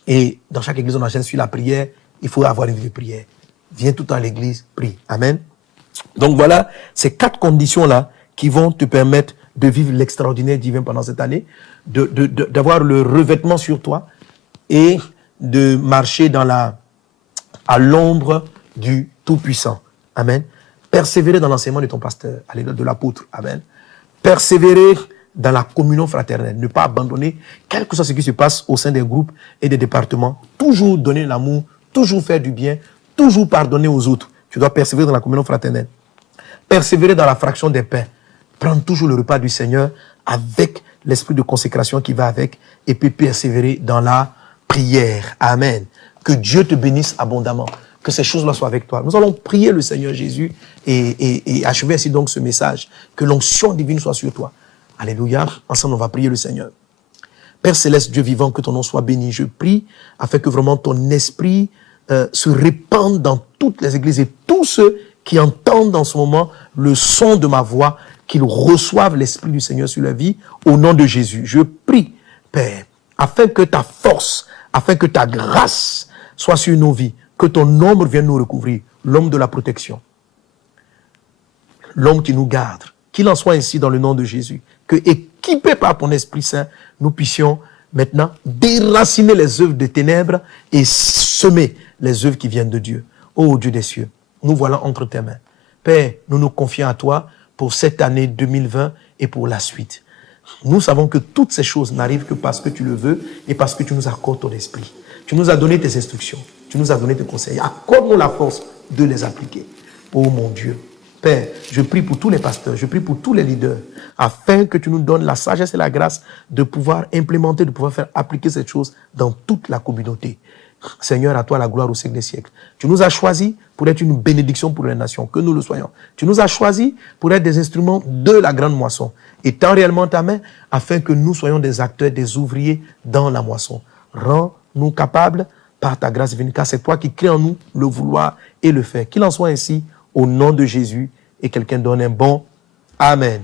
Et dans chaque église, on enchaîne sur la prière. Il faut avoir une vie de prière. Viens tout dans l'église, prie. Amen. Donc voilà, ces 4 conditions-là qui vont te permettre de vivre l'extraordinaire divin pendant cette année, d'avoir le revêtement sur toi et de marcher à l'ombre du Tout-Puissant. Amen. Persévérer dans l'enseignement de ton pasteur, de l'apôtre. Amen. Persévérer dans la communion fraternelle. Ne pas abandonner, quel que soit ce qui se passe au sein des groupes et des départements. Toujours donner l'amour, toujours faire du bien, toujours pardonner aux autres. Tu dois persévérer dans la communion fraternelle. Persévérer dans la fraction des pains. Prendre toujours le repas du Seigneur avec l'esprit de consécration qui va avec et puis persévérer dans la prière. Amen. Que Dieu te bénisse abondamment. Que ces choses-là soient avec toi. Nous allons prier le Seigneur Jésus et achever ainsi donc ce message. Que l'onction divine soit sur toi. Alléluia. Ensemble, on va prier le Seigneur. Père Céleste, Dieu vivant, que ton nom soit béni. Je prie afin que vraiment ton esprit se répande dans toutes les églises et tous ceux qui entendent en ce moment le son de ma voix, qu'ils reçoivent l'Esprit du Seigneur sur leur vie au nom de Jésus. Je prie, Père, afin que ta force, afin que ta grâce soit sur nos vies, que ton ombre vienne nous recouvrir, l'homme de la protection, l'homme qui nous garde. Qu'il en soit ainsi dans le nom de Jésus. Que, équipés par ton Esprit Saint, nous puissions maintenant déraciner les œuvres des ténèbres et semer les œuvres qui viennent de Dieu. Ô Dieu des cieux, nous voilà entre tes mains. Père, nous nous confions à toi pour cette année 2020 et pour la suite. Nous savons que toutes ces choses n'arrivent que parce que tu le veux et parce que tu nous accordes ton esprit. Tu nous as donné tes instructions, tu nous as donné tes conseils. Accorde-nous la force de les appliquer. Ô mon Dieu, Père, je prie pour tous les pasteurs, je prie pour tous les leaders, afin que tu nous donnes la sagesse et la grâce de pouvoir implémenter, de pouvoir faire appliquer cette chose dans toute la communauté. Seigneur, à toi la gloire au siècle des siècles. Tu nous as choisis pour être une bénédiction pour les nations, que nous le soyons. Tu nous as choisis pour être des instruments de la grande moisson. Étends réellement ta main, afin que nous soyons des acteurs, des ouvriers dans la moisson. Rends-nous capables par ta grâce divine, car c'est toi qui crées en nous le vouloir et le faire. Qu'il en soit ainsi, au nom de Jésus, et quelqu'un donne un bon Amen.